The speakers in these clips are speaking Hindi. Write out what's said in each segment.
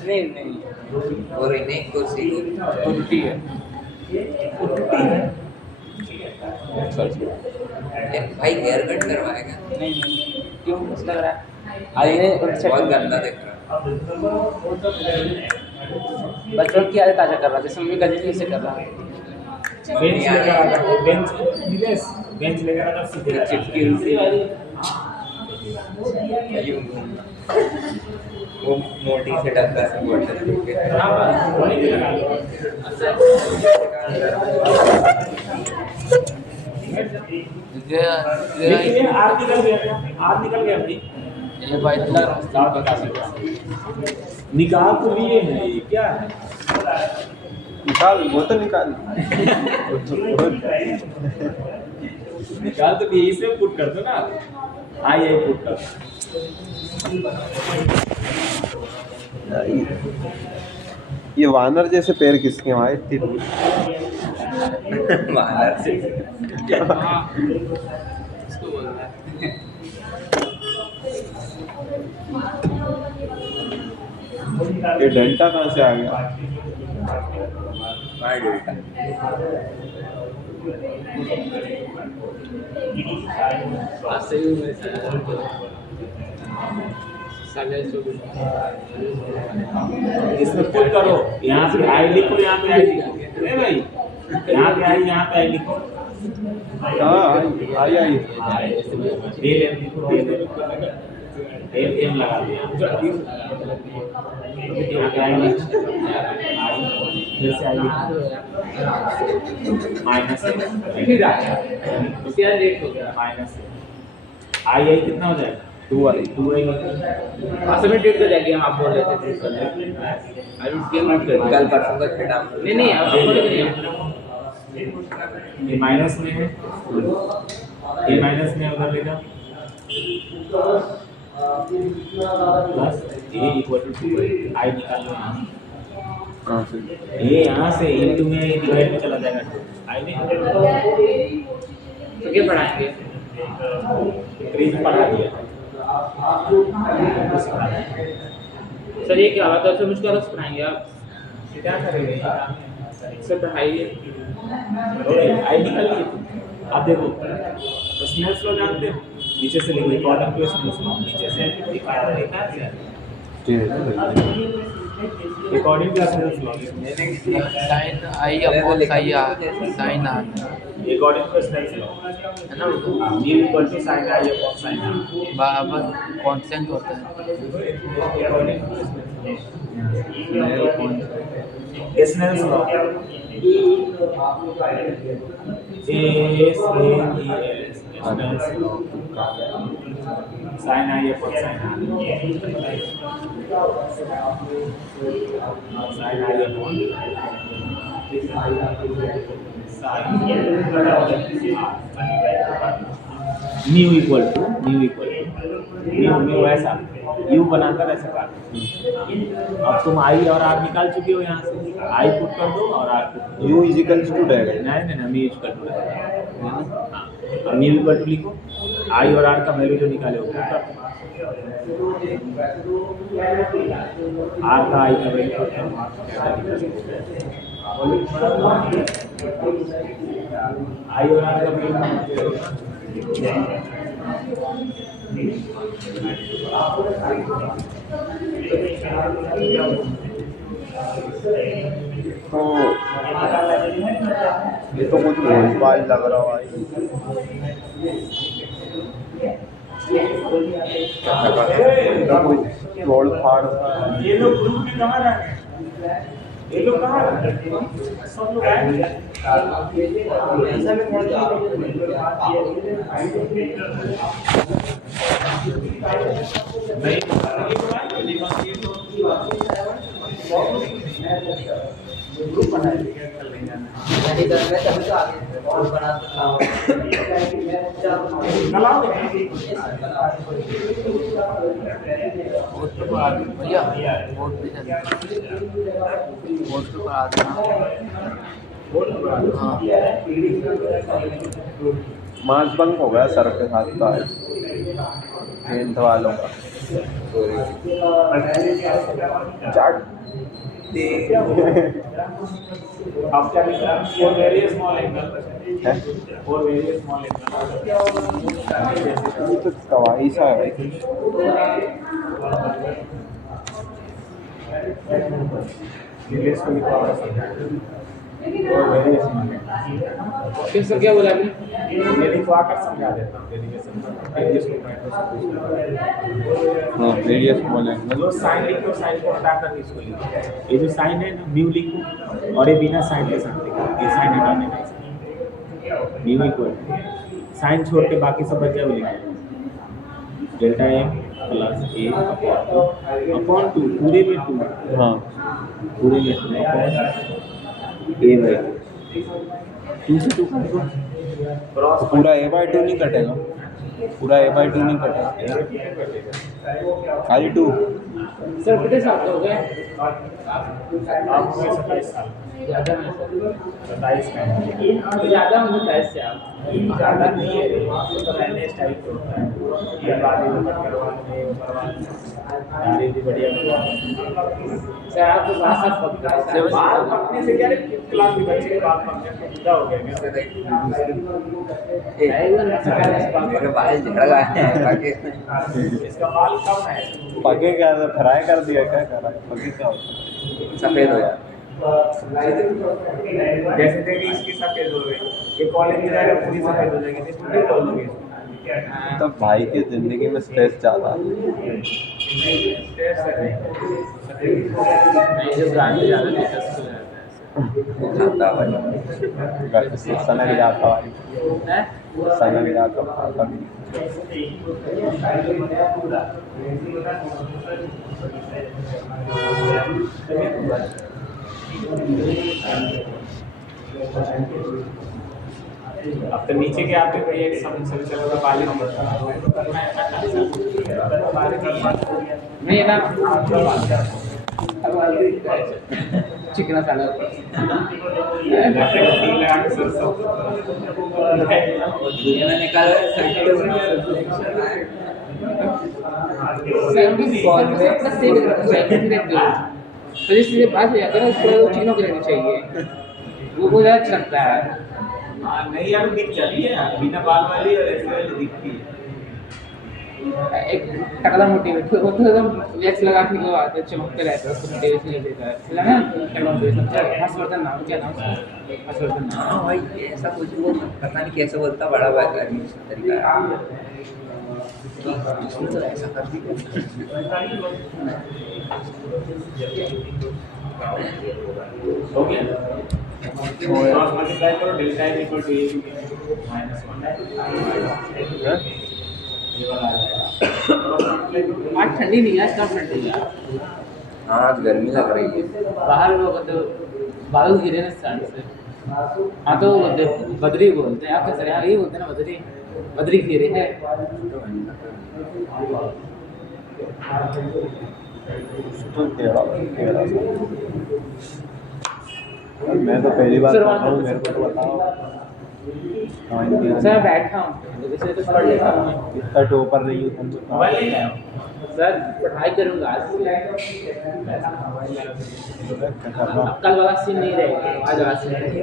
नहीं नहीं और इन्हें कुर्सी उल्टी है भाई हेयर कट करवाएगा नहीं क्यों लग रहा है बहुत गंदा दिख रहा है बचपन की यादें ताजा कर रहा जैसे मम्मी का जैसे कर रहा बेंच लेकर चिपकी वाली वो मोटी से डब्बा से बोतल ये भाई निकाल तो लिए हैं ये क्या है निकाल बोतल निकाल निकाल तो लिए इसमें पुट कर दो ना आई पुट कर ये वानर जैसे पैर किसके वहाँ इतनी वानर से ये डेल्टा कहाँ से आ गया इसमें पुट करो यहाँ से आई लिखो यहाँ पे आई लिखो भाई यहाँ पे आई लिखो हाँ आई एम लगा दिया यहाँ पे आई लिखो फिर से आई लिखो माइनस तो क्या रेट हो गया माइनस आई कितना हो जाएगा 2 आई सबमिट डेट कर जाएगी हम आप बोल रहे थे कल परसों का खेड़ा नहीं आप ये माइनस में है ये माइनस में उधर ले जाओ प्लस ये इक्वल टू 2 आई निकाल लो यहाँ से ये यहाँ से इनटू में डिवाइड में चला जाएगा आई में तो क्या पढ़ाएंगे क्रीज पढ़ा दिया सर ये क्या बात है सर मुझको अलग पढ़ाएंगे आप क्या करेंगे सर पढ़ाइए आई निकाल लिए आप देखो तो स्नेल्स लॉ जानते हो नीचे से लिखो अकॉर्डिंग टू स्नेल्स लॉ नीचे से लिखा है according to Snell's law sine i upon sine r according to Snell's law है ना mean equal to sine i upon sine r बराबर कांस्टेंट होता है Snell's law sine i upon sine r sine i upon nu equal to nu ऐसा यू बनाकर ऐसा काट अब तुम आई और आर निकाल चुके हो यहाँ से आई पुट कर दो और आर पुट कर दो यू इज इक्वल टू रहेगा नहीं म्यू इक्वल टू रहेगा अब म्यू इक्वल टू लिखो आई और आर का वैल्यू जो निकाले हो पुट कर आर का आई का वैल्यू आई और आर का वैल्यू तो ये तो कुछ मोबाइल लग रहा है भाई कोई तोड़ फाड़ ये लोग ग्रुप में कहाँ रह गए ये लोग कहाँ है? सब लोग आए हैं। ऐसा में थोड़ा जा नहीं, ये तो आए, ये बात ये तो ग्रुप बनाए थे, क्या कर लेंगे? नहीं कर मैं तभी तो आगे और बना सकता हूँ कल आओगे? भैया वोट पे वोट पे पढ़ा देना हाँ मार्च बंक हो गया सर के साथ का टेंथ वालों का चाट आप क्या लिखा? For very small angle. है For very small angle. ये तो कवाई सा है भाई इंग्लिश को लिखा हुआ है। For very small angle. फिर सर क्या बोला आपने? ये लिखवा कर समझा देता हूँ डेरिवेशन का। इंग्लिश को माइक्रोस्कोप हाँ रेडियस स्मॉल एंगल जो साइन लिखो साइन को हटाकर इसको लिखो। ये जो साइन है ना म्यू लिखो और ये बिना साइन के साथ लिखो। ये साइन हटाने का म्यू इक्वल साइन छोड़ के बाकी सब बच जाए लिखो डेल्टा एम प्लस ए अपॉन 2 पूरे में 2 हाँ पूरे में 2 अपॉन ए बाई 2 से 2 का लिखो तो पूरा a/2 नहीं कटेगा पूरा a/2 नहीं कटेगा खाली 2 सर कितने साल के हो गए? आप 27 साल ज़्यादा नहीं सर, 27 का ज़्यादा मुझे 22 से आप ज़्यादा नहीं है तो रहने स्टाइल पे होता है ये बातें ऊपर करवाने ऊपर वाले भी बढ़िया सर आपको बात सब पक्का है बाल पकने से क्या क्लास के बच्चे के बाल पकने से जुदा हो गया मेरे बाल झड़ गए हैं बाकी इसका बाल कम है पके क्या फ्राई कर दिया क्या करा पके क्या होता है सफेद हो जाता जैसे थे कि इसकी सफेद हो गई ये कॉलेज में जाएगा पूरी सफेद हो जाएगी इसमें नहीं हो जाएगी तो भाई की जिंदगी में स्ट्रेस ज़्यादा स्ट्रेस है नहीं जो गाने ज़्यादा लेटेस्ट हो खाता भाई घर से सनक जाता भाई है सनक जाता कभी अब तो नीचे के आते हुए एक सब चलो तो बाली नहीं ना चिकना साला ये मैंने कल तो जिससे बात हो जाती है ना उसको चिकनों को लेनी चाहिए वो बहुत अच्छा लगता है नहीं यार दिख जाती है यार बिना बाल वाली और ऐसे वाली दिखती है एक टकला मोटिवेट वो तो एकदम वैक्स लगा के वो आते चमकते रहते हैं उसको मोटिवेशन ले देता है है ना टकला मोटिवेशन हर्षवर्धन नाम क्या नाम हर्षवर्धन नाम हाँ भाई ये ऐसा कुछ वो पता नहीं कैसे बोलता बड़ा भाई एडमिशन तरीका है उसने तो ऐसा कर दिया हो गया क्रॉस मल्टीप्लाई करो delta n equal to a -1 ये वाला आ जाएगा क्रॉस मल्टीप्लाई करो आज ठंडी नहीं है आज कम ठंडी है हाँ आज गर्मी लग रही है बाहर लोग तो बादल गिरे ना स्टार्ट से हाँ तो बदरी बोलते हैं आप कैसे यहाँ यही बोलते हैं ना बदरी बदरी गिरे है तो तेरा मैं तो पहली बार कर रहा हूँ मेरे को तो बताओ हाँ सर बैठा हूँ वैसे तो पढ़ लेता हूँ मैं इतना टोपर नहीं हूँ तुम तो मोबाइल ले आओ सर पढ़ाई करूँगा आज अब कल वाला सीन नहीं रहेगा आज वाला सीन रहेगा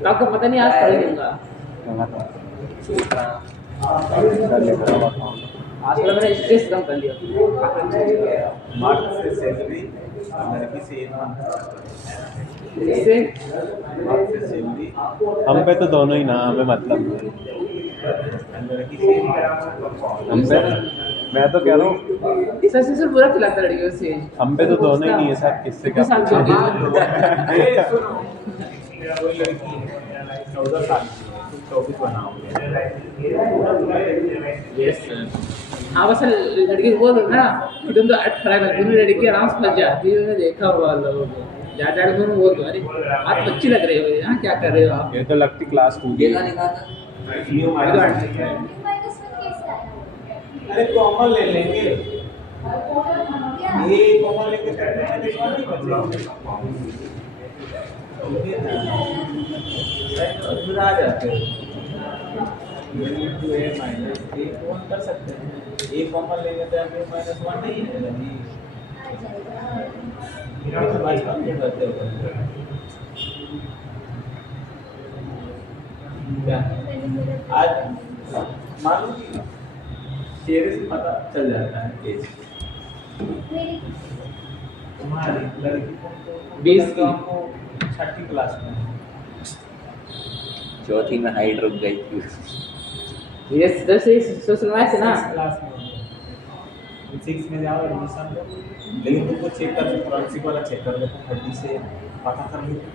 तो आपको पता नहीं आज पढ़ लूँगा आज वाला मैंने स्ट्रेस कम कर लिया मार्क्स से सैलरी लड़की से इससे मार्क्स से सैलरी हम पे तो दोनों ही ना हमें मतलब नहीं लड़की से हम पे मैं तो कह रहा हूँ इस वजह से पूरा खिलाता लड़कियों से। हम पे तो दोनों ही नहीं है सर, किससे क्या कितने साल की होगी? अरे सुनो, कोई लड़की है 14 साल की है, तुम 24 बनाओगे। Yes sir. हाँ बस लड़की को बोल दो ना कि तुम तो 18 का, तुम लड़की आराम से फंस जाती है, मैंने देखा हुआ लोगों को। जा को बोल दो, अरे आप तो अच्छी लग रही हो, यहाँ क्या कर रहे हो आप? ये तो लगती क्लास 2 ये की का है। लिखा था न्यू माइनस अरे कॉमन ले लेंगे, ये कॉमन लेके फिर आ जाते हैं a माइनस a कॉमन कर सकते हैं, a कॉमन लेंगे तो a माइनस 1 नहीं है नहीं करते हो क्या आज मालूम चेहरे से पता चल जाता है एज तुम्हारी लड़की को 20 की। 6ठी क्लास में चौथी में हाइट रुक गई थी। ये जैसे सोशल मैथ है ना, 6 क्लास में 6 में जाओ एडमिशन लो, लेकिन तुमको चेक कर प्रिंसिपल वाला चेक कर लेते हड्डी से पता कर लेते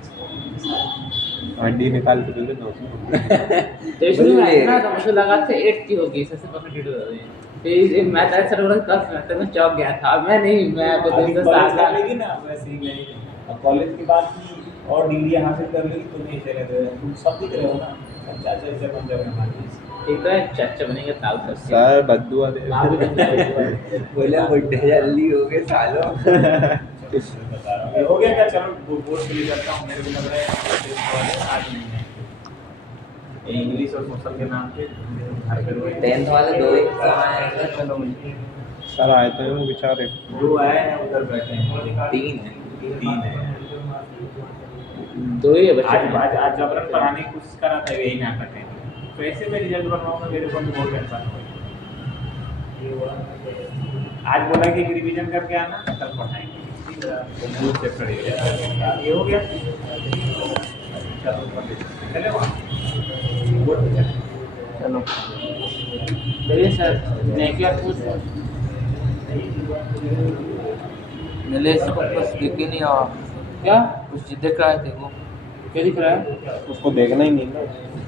हड्डी निकाल के दे दो तो इसमें मैं इतना तो मुझे लगा था 8 की होगी, सबसे परसेंटेज हो गई। फिर एक मैथ आंसर वाला क्लास में तो मैं चौंक गया था। मैं नहीं, मैं अभी तो कॉलेज साल कर लेगी ना वैसे ही नहीं, अब कॉलेज के बाद और डिग्री हासिल कर लेगी तो नहीं चलेगा, तुम सब दिख रहे हो ना, सब चाचा ऐसे बन जाओगे हमारे ठीक है, चाचा बनेंगे ताऊ सबसे। सर बद्दुआ दे बोला बुड्ढे जल्दी हो गए सालों। बता रहा हूँ ये हो गया क्या? चलो बोर्ड के लिए करता हूँ, मेरे को लग रहा है आज नहीं है इंग्लिश और सोशल के नाम पे घर पे रोए 10th वाले 2 एक समय आएगा। चलो सर आए तो वो बेचारे 2 आए हैं उधर बैठे हैं 3 है 3 है। 2 ही है आज बच्चे। आज आज जबरन पढ़ाने की कोशिश करा था, यही नाटक है, तो ऐसे में रिजल्ट बनवाऊंगा मेरे को तो बहुत टेंशन हो। आज बोला कि रिवीजन करके आना, कल पढ़ाएंगे तो चैप्टर ये हो गया। चले वहाँ चलो चलिए सर, मैं क्या पूछ मिले इसको कुछ दिख ही नहीं रहा। क्या कुछ दिख रहा है देखो। क्या दिख रहा है? उसको देखना ही नहीं ना।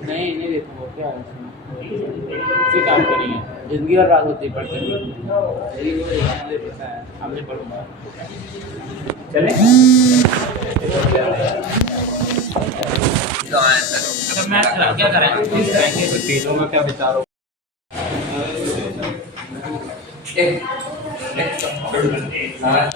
नहीं देखो क्या है इसमें, कोई काम का नहीं है, जिंदगी और रात होती है पढ़ते हुए। पता है हमने पढ़ूंगा। चले तो आए सर तो मैथ क्या करें? तो तीनों का क्या विचार हो? एक हाँ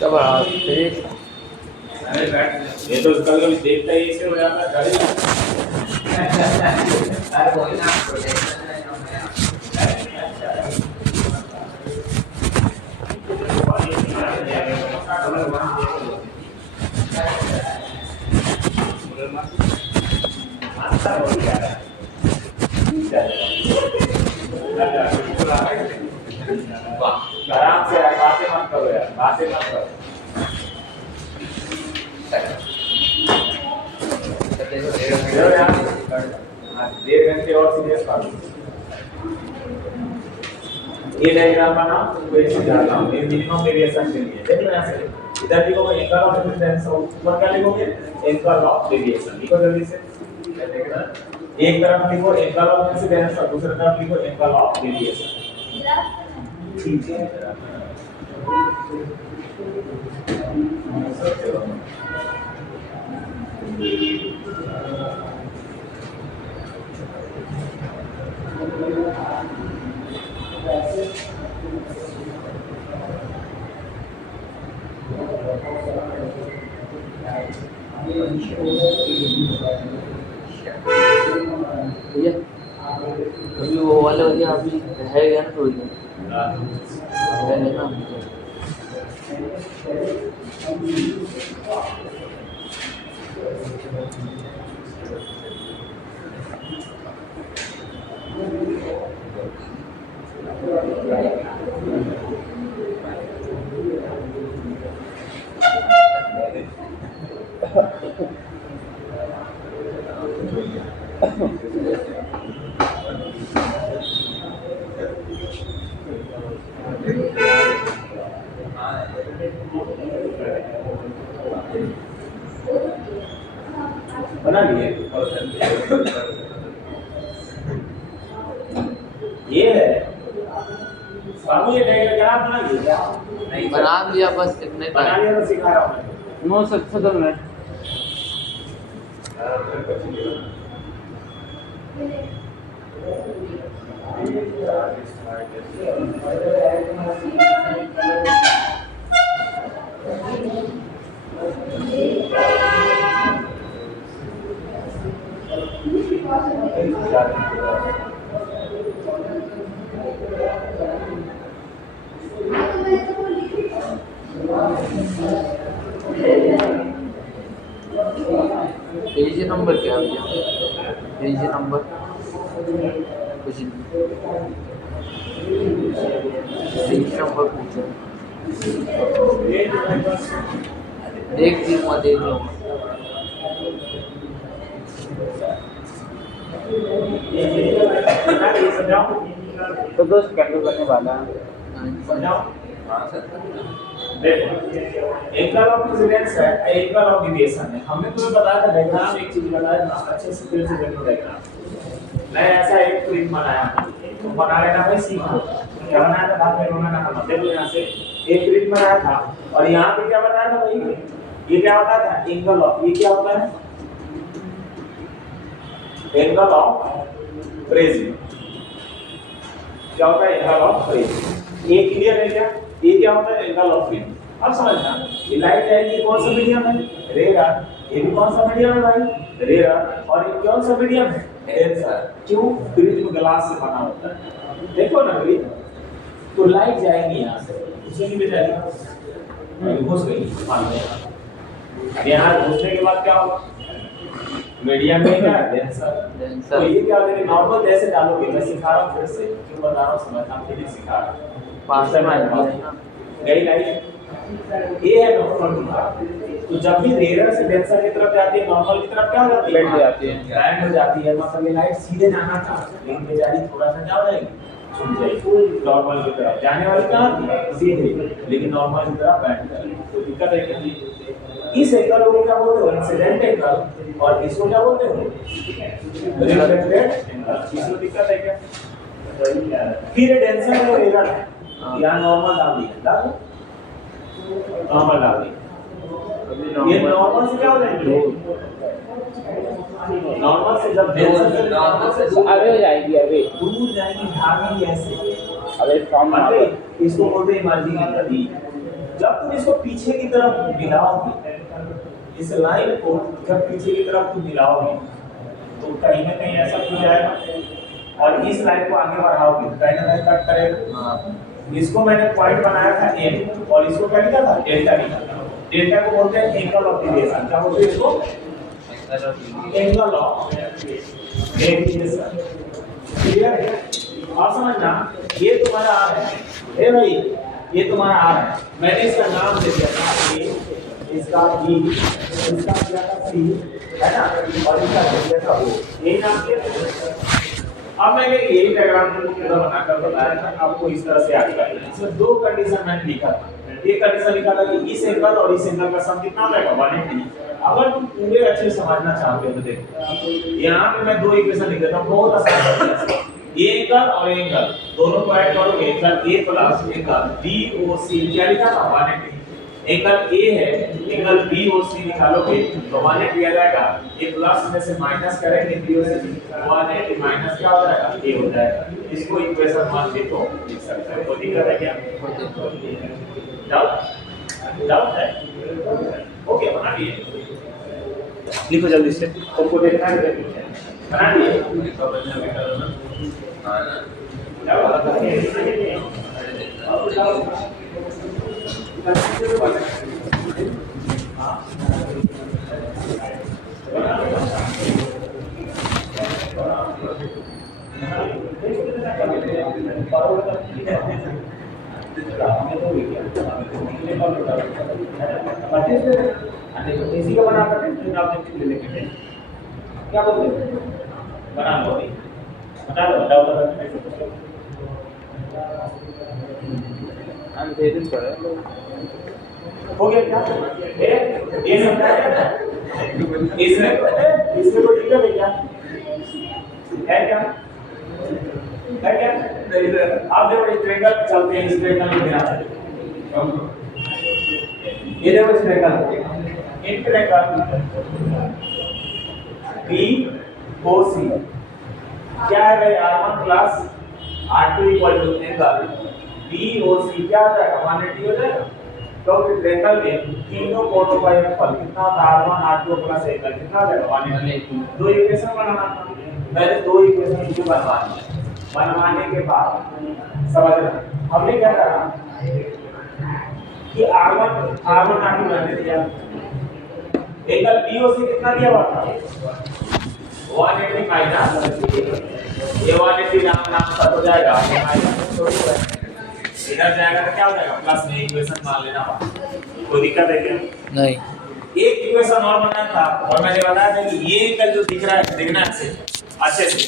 तब फिर ये तो कल कभी देखता ही ऐसे हो जाता है गाड़ी कोई ना प्रोटेक्शन है आराम से बातें मत करो यार, बातें मत करो। डेढ़ घंटे और सीरियस कर ये डायग्राम बनाओ वैसे डालना ये मिनिमम वेरिएशन के लिए देख लो यहाँ से इधर लिखोगे एंगल ऑफ डिफरेंस ऊपर क्या लिखोगे एंगल ऑफ वेरिएशन लिखो जल्दी से एक तरफ लिखो एंगल ऑफ इंसिडेंस और दूसरी तरफ लिखो एंगल ऑफ वेरिएशन ठीक है भैया अभी वो वाले वाले अभी है क्या ना थोड़ी देर है नहीं ना बना लिए ये है बाबू ये डायग्राम बना लिए क्या बना लिया बस इतने बना टाइम लिया तो सिखा रहा हूँ मैं 9 मिनट पेज नंबर क्या है भैया पेज नंबर कुछ नहीं पेज नंबर पूछो देख लूँगा तो दोस्त कैंडल करने वाला है देखो एंगल ऑफ इंसिडेंस है एंगल ऑफ डिविएशन है हमने तुम्हें बताया था डायग्राम एक चीज बताया था अच्छे से फिर से देखो डायग्राम मैं ऐसा एक ट्रिक बनाया तो बना लेना भाई सीखो क्या बनाया था बात में होना ना देखो यहां से एक ट्रिक बनाया था और यहां पे क्या बताया था भाई ये क्या होता था एंगल ऑफ ये क्या होता है एंगल ऑफ रेजिंग क्या होता है एंगल ऑफ रेजिंग ये क्लियर है क्या ये क्या होता है एंगल ऑफ फ्रीडम अब समझना ये लाइट जाएगी कौन सा मीडियम है रेयर ये भी कौन सा मीडियम है भाई रेयर और ये कौन सा मीडियम है डेंसर क्यों प्रिज्म ग्लास से बना होता है देखो ना भाई तो लाइट जाएगी यहां से उसे भी जाएगी घुस गई मान लो यहां घुसने के बाद क्या होगा मीडियम में क्या डेंसर तो ये क्या होता है नॉर्मल जैसे डालोगे मैं सिखा रहा हूं फिर से क्यों बता रहा हूं समझना फिजिक्स सिखा रहा हूं पास में गई लाइट ये है नॉर्मल तो जब भी रेयर से डेंसर की तरफ जाती है नॉर्मल की तरफ क्या हो जाती है बैंड हो जाती है बैंड हो जाती है मतलब ये लाइट सीधे जाना था लेकिन बेचारी थोड़ा सा क्या हो जाएगी छूट जाएगी नॉर्मल की तरफ जाने वाली कहां थी सीधे लेकिन नॉर्मल की तरफ बैंड करेगी तो दिक्कत है क्या इस एंगल को क्या बोलते हो इंसिडेंट एंगल और इसको क्या बोलते हो रिफ्लेक्टेड एंगल इसमें दिक्कत है क्या फिर डेंसर है रेयर है यहाँ नॉर्मल डाल दिया नॉर्मल डाल दिया ये नॉर्मल से क्या हो जाएंगे? नॉर्मल से जब नॉर्मल से तो अवे हो जाएगी अवे दूर जाएंगी भागेंगी ऐसे। अवे फॉर्म मान लो इसको बोलते हैं इमेजिनरी। जब तुम इसको पीछे की तरफ मिलाओगे, इस लाइन को जब पीछे की तरफ तुम मिलाओगे तो कहीं ना कहीं ऐसा हो जाएगा और इस लाइन को आगे बढ़ाओगे कहीं ना कहीं कट करेगा। इसको मैंने पॉइंट बनाया था एम और इसको क्या लिखा था? डेल्टा लिखा था। डेल्टा को बोलते हैं एंगल ऑफ डेविएशन। क्या बोलते हैं इसको? Angle of deviation. क्लियर है? आप समझना, ये तुम्हारा आर है। ए भाई, ये तुम्हारा आर है। मैंने इसका नाम दे दिया था ए, इसका बी, इसका दिया था सी, है ना, और इसका दिया था ओ। यही नाम दिया। अब मैंने यही डायग्राम को पूरा बनाकर बताया था आपको इस तरह से आगे करना है। इसमें दो कंडीशन मैंने लिखा था। ये कंडीशन लिखा था कि इस एंगल और इस एंगल का सम कितना हो जाएगा? 180। अगर तुम पूरे अच्छे से समझना चाहते हो तो देखो, यहाँ पे मैं दो इक्वेशन लिख देता हूँ, बहुत आसान है। ये एंगल और एंगल दोनों को ऐड करोगे, angle A plus angle B O C, क्या लिखा था? 180। एंगल ए है, एंगल बी ओ सी निकालोगे तो 180 आ जाएगा। ये प्लस में से माइनस करेंगे बी ओ सी, 180 माइनस क्या हो जाएगा? ए हो जाएगा। इसको इक्वेशन 1 लिखो, लिख सकते हो। कोई दिक्कत है क्या? डाउट है? ओके, बना दिए। लिखो जल्दी से, सबको देखना है। बना दिए। इसी का बना करके ऑब्जेक्टिव ले लेंगे। क्या बोलते हैं? बना लो, बता दो। हम दे दिन पड़े हो गया क्या? ये समझा क्या? इसमें कोई दिक्कत है क्या? है क्या? है क्या? आप देखो इस ट्रायंगल पे चलते हैं। इस ट्रायंगल में ध्यान से ये देखो, इस triangle in triangle B O C क्या है भाई? R1 plus R2 equal to angle B O C क्या हो जाएगा? 180 हो जाएगा। तो ट्रायंगल में तीनों कोणों का योगफल कितना होता है? R1 R2 प्लस एंगल कितना हो जाएगा? 180। दो इक्वेशन बनाना था। मैंने दो इक्वेशन को बनवाने के बाद समझना हमने क्या करा कि R1 R2 मैंने दिया, एंगल BOC कितना दिया हुआ था? 180 माइनस ये 180 नाम कट हो जाएगा, इधर जाएगा तो क्या हो जाएगा? प्लस में इक्वेशन मान लेना होगा। कोई दिक्कत है क्या? नहीं। एक इक्वेशन और बनाना था और मैंने बताया था कि ये एंगल जो दिख रहा है, देखना से अच्छे से,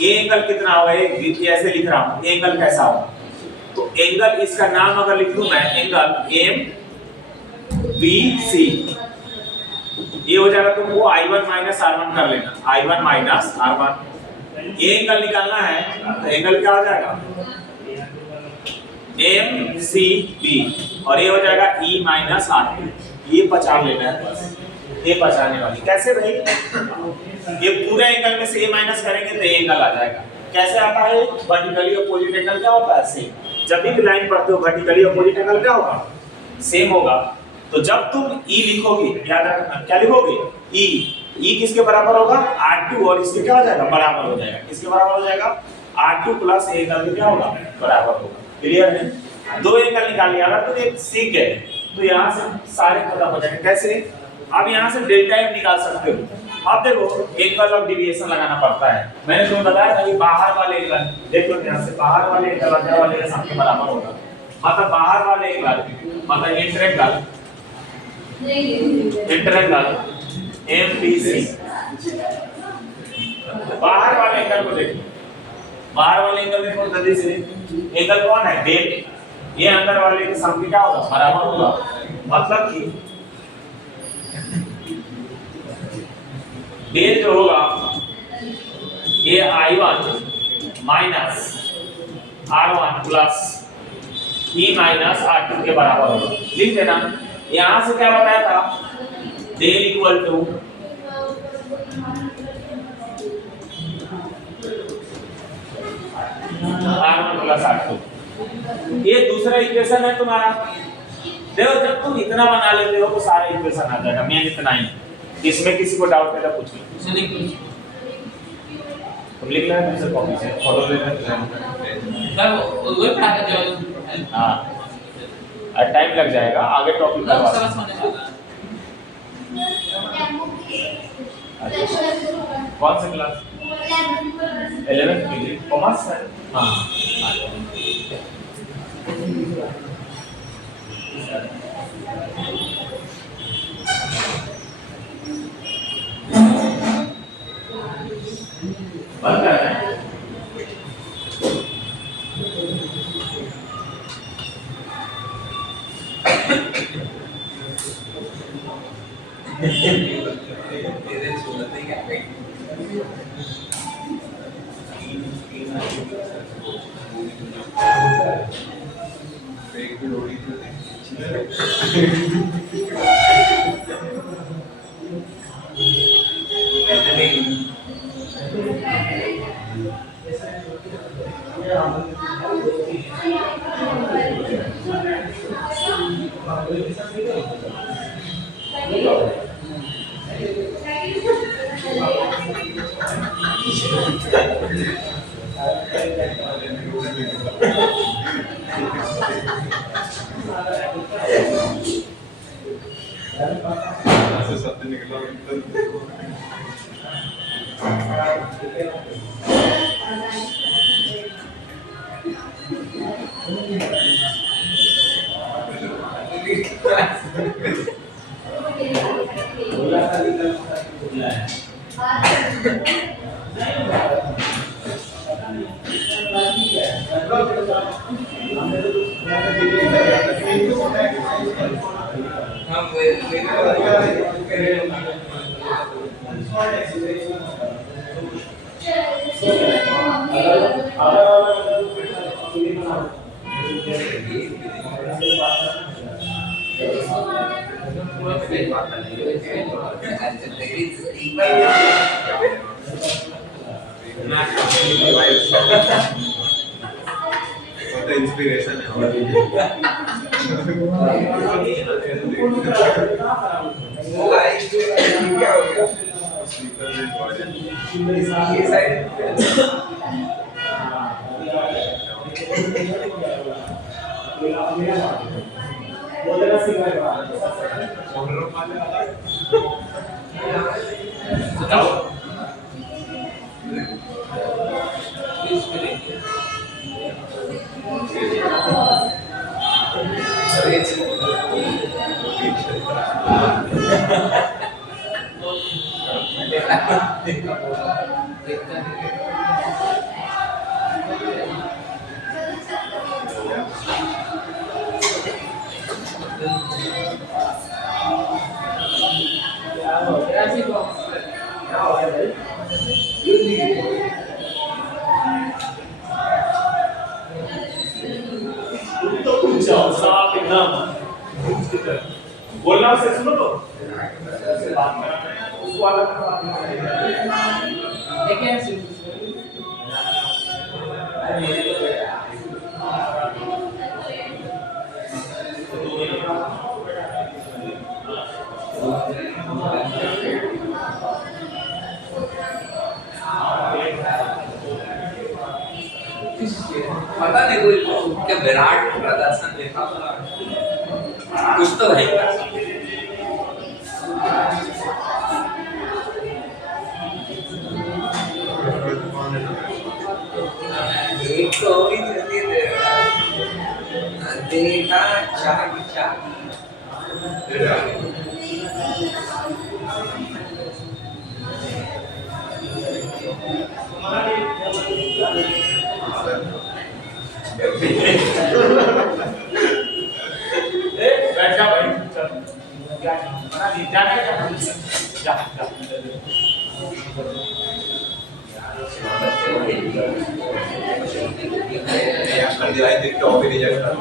ये एंगल कितना होगा? ये ऐसे लिख रहा हूँ, एंगल कैसा होगा? तो एंगल, इसका नाम अगर लिख दूं मैं, एंगल MBC, ये हो जाएगा। तो वो I1 माइनस R1 कर लेना, I1 माइनस R1। ये एंगल निकालना है तो एंगल क्या हो जाएगा? MCB, और ये हो जाएगा E माइनस R2। ये पहचान लेना है बस, ये पहचानने वाली। कैसे भाई? ये पूरे एंगल में से ए माइनस करेंगे तो एंगल आ जाएगा। कैसे आता है? वर्टिकली अपोजिट एंगल क्या होता है? सेम। जब भी लाइन पढ़ते हो वर्टिकली अपोजिट एंगल क्या होगा? सेम होगा। तो जब तुम E लिखोगे, याद रखना क्या लिखोगे? E किसके बराबर होगा? R2, और इसके क्या हो जाएगा? बराबर हो जाएगा। किसके बराबर हो जाएगा? R2 प्लस एंगल के क्या होगा? बराबर होगा। क्लियर है? दो एंगल निकाल लिया। अगर तुम एक सीख गए तो यहाँ से सारे खत्म हो जाएंगे। कैसे? अब यहाँ से डेल्टा एम निकाल सकते हो। अब देखो, एंगल ऑफ डेविएशन लगाना पड़ता है। मैंने तुम्हें बताया था कि बाहर वाले एंगल, देखो यहाँ से बाहर वाले एंगल अंदर वाले के सबके बराबर होगा। मतलब बाहर वाले एंगल मतलब इंटरएंगल MBC, बाहर वाले एंगल को देखो, बाहर वाले एंगल देखो जल्दी से। एंगल कौन है? डेल। ये अंदर वाले के सम क्या होगा? बराबर होगा। मतलब कि डेल जो होगा ये I1 minus R1 plus E minus R2 के बराबर होगा। लिख देना। यहाँ से क्या बताया था, del equal to R1 plus R2। ये दूसरा इक्वेशन है तुम्हारा। देखो जब तुम इतना बना लेते हो तो सारा इक्वेशन आ जाएगा, मेन इतना ही। इसमें किसी को डाउट है तो पूछ लो। तुम लिख लेना दूसरे कॉपी से, फोटो ले लेना। हाँ, टाइम लग जाएगा, आगे टॉपिक करवा। कौन सा क्लास? 11th के लिए कॉमर्स है। हाँ बंद करना है। तेरे सुनते क्या भाई? एक भी लोड़ी तो शब्द निकला इंस्पिरेशन है क्या हो गया ये साइड बोलना से सुनो तो उसको अलग पता नहीं कोई क्या विराट प्रदर्शन देखा कुछ तो है। एक तो भी जल्दी देखा चाह बैठ जा भाई, चल जा जा। कर दिया है तो भी रिजेक्ट कर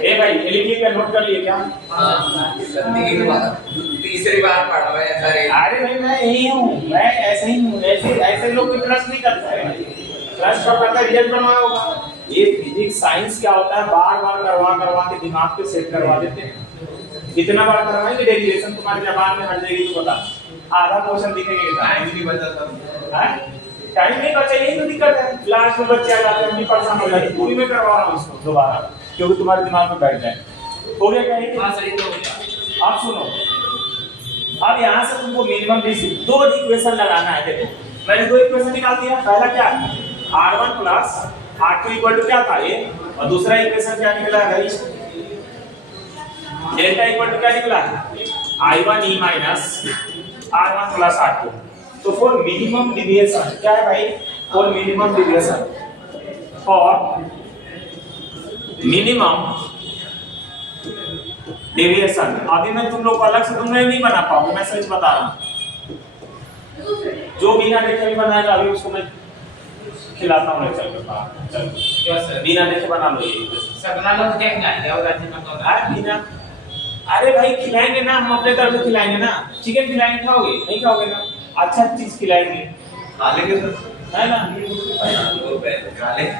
ए भाई ये लिखिए क्या, नोट कर लिए क्या? तीन बार तीसरी बार पढ़ा हुआ है सर। अरे भाई मैं यही हूँ, मैं ऐसे ही हूँ, ऐसे ऐसे लोग कोई ट्रस्ट नहीं करता है। ट्रस्ट कब करता है? रिजल्ट बनवाया होगा। ये फिजिक्स साइंस क्या होता है, बार बार करवा के दिमाग पे सेट करवा देते हैं। कितना बार करवाएंगे डेरिवेशन, तुम्हारी जबान में हट जाएगी तो बता, आधा क्वेश्चन दिखेंगे। टाइम नहीं बचा सर, टाइम नहीं बचा, यही तो दिक्कत है। लास्ट में बच्चे आ जाते हैं, अपनी परेशान हो जाती है। पूरी में करवा रहा हूँ इसको दोबारा, क्योंकि तुम्हारे दिमाग में बैठ जाए। हो गया क्या ये? हाँ सर ये तो हो गया। आप सुनो, अब यहाँ से तुमको मिनिमम दो इक्वेशन लगाना है। देखो मैंने दो इक्वेशन निकाल दिया। पहला क्या है, r1 plus r2 equal to क्या था ये, और दूसरा इक्वेशन क्या निकला है, डेल्टा इक्वल टू क्या निकला है, i1 e minus r1 plus r2। तो फॉर मिनिमम डिविएशन क्या है भाई, for minimum deviation, for minimum deviation. अभी मैं तुम लोग को अलग से तुमने नहीं बना पाओगे, मैं सच बता रहा हूँ। जो बिना देखे भी बनाएगा अभी उसको मैं खिलाता हूँ। चल बिना देखे बना लो ये। सर बना लो तो क्या खिलाएंगे, और राज्य में तो हाँ बिना, अरे भाई खिलाएंगे ना, हम अपने तरफ से खिलाएंगे ना। चिकन खिलाएंगे, खाओगे नहीं खाओगे ना, अच्छा चीज खिलाएंगे, खा लेंगे सर, है ना। खा लेंगे।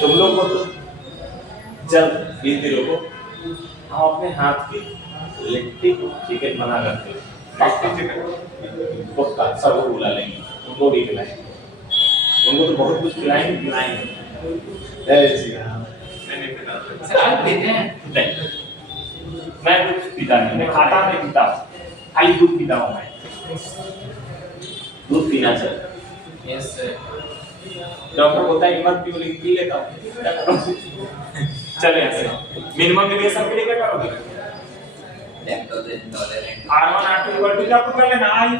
तुम लोग को तो जब 20 दिनों को हम अपने हाथ की लिट्टी चिकन बना करते हैं, सब बुला लेंगे, उनको भी खिलाएंगे, उनको तो बहुत कुछ खिलाएंगे। सर आप देते हैं? नहीं, मैं कुछ पीता नहीं, मैं खाता नहीं पीता, खाली दूध पीता हूँ मैं। दूध पीना चाहिए। Yes sir. डॉक्टर बोलता है मत पियो, लेकिन पी लेता हूँ। चले ऐसे मिनिमम डेविएशन के लिए क्या करोगे, r1 r2 इक्वल टू क्या कर लेना, आई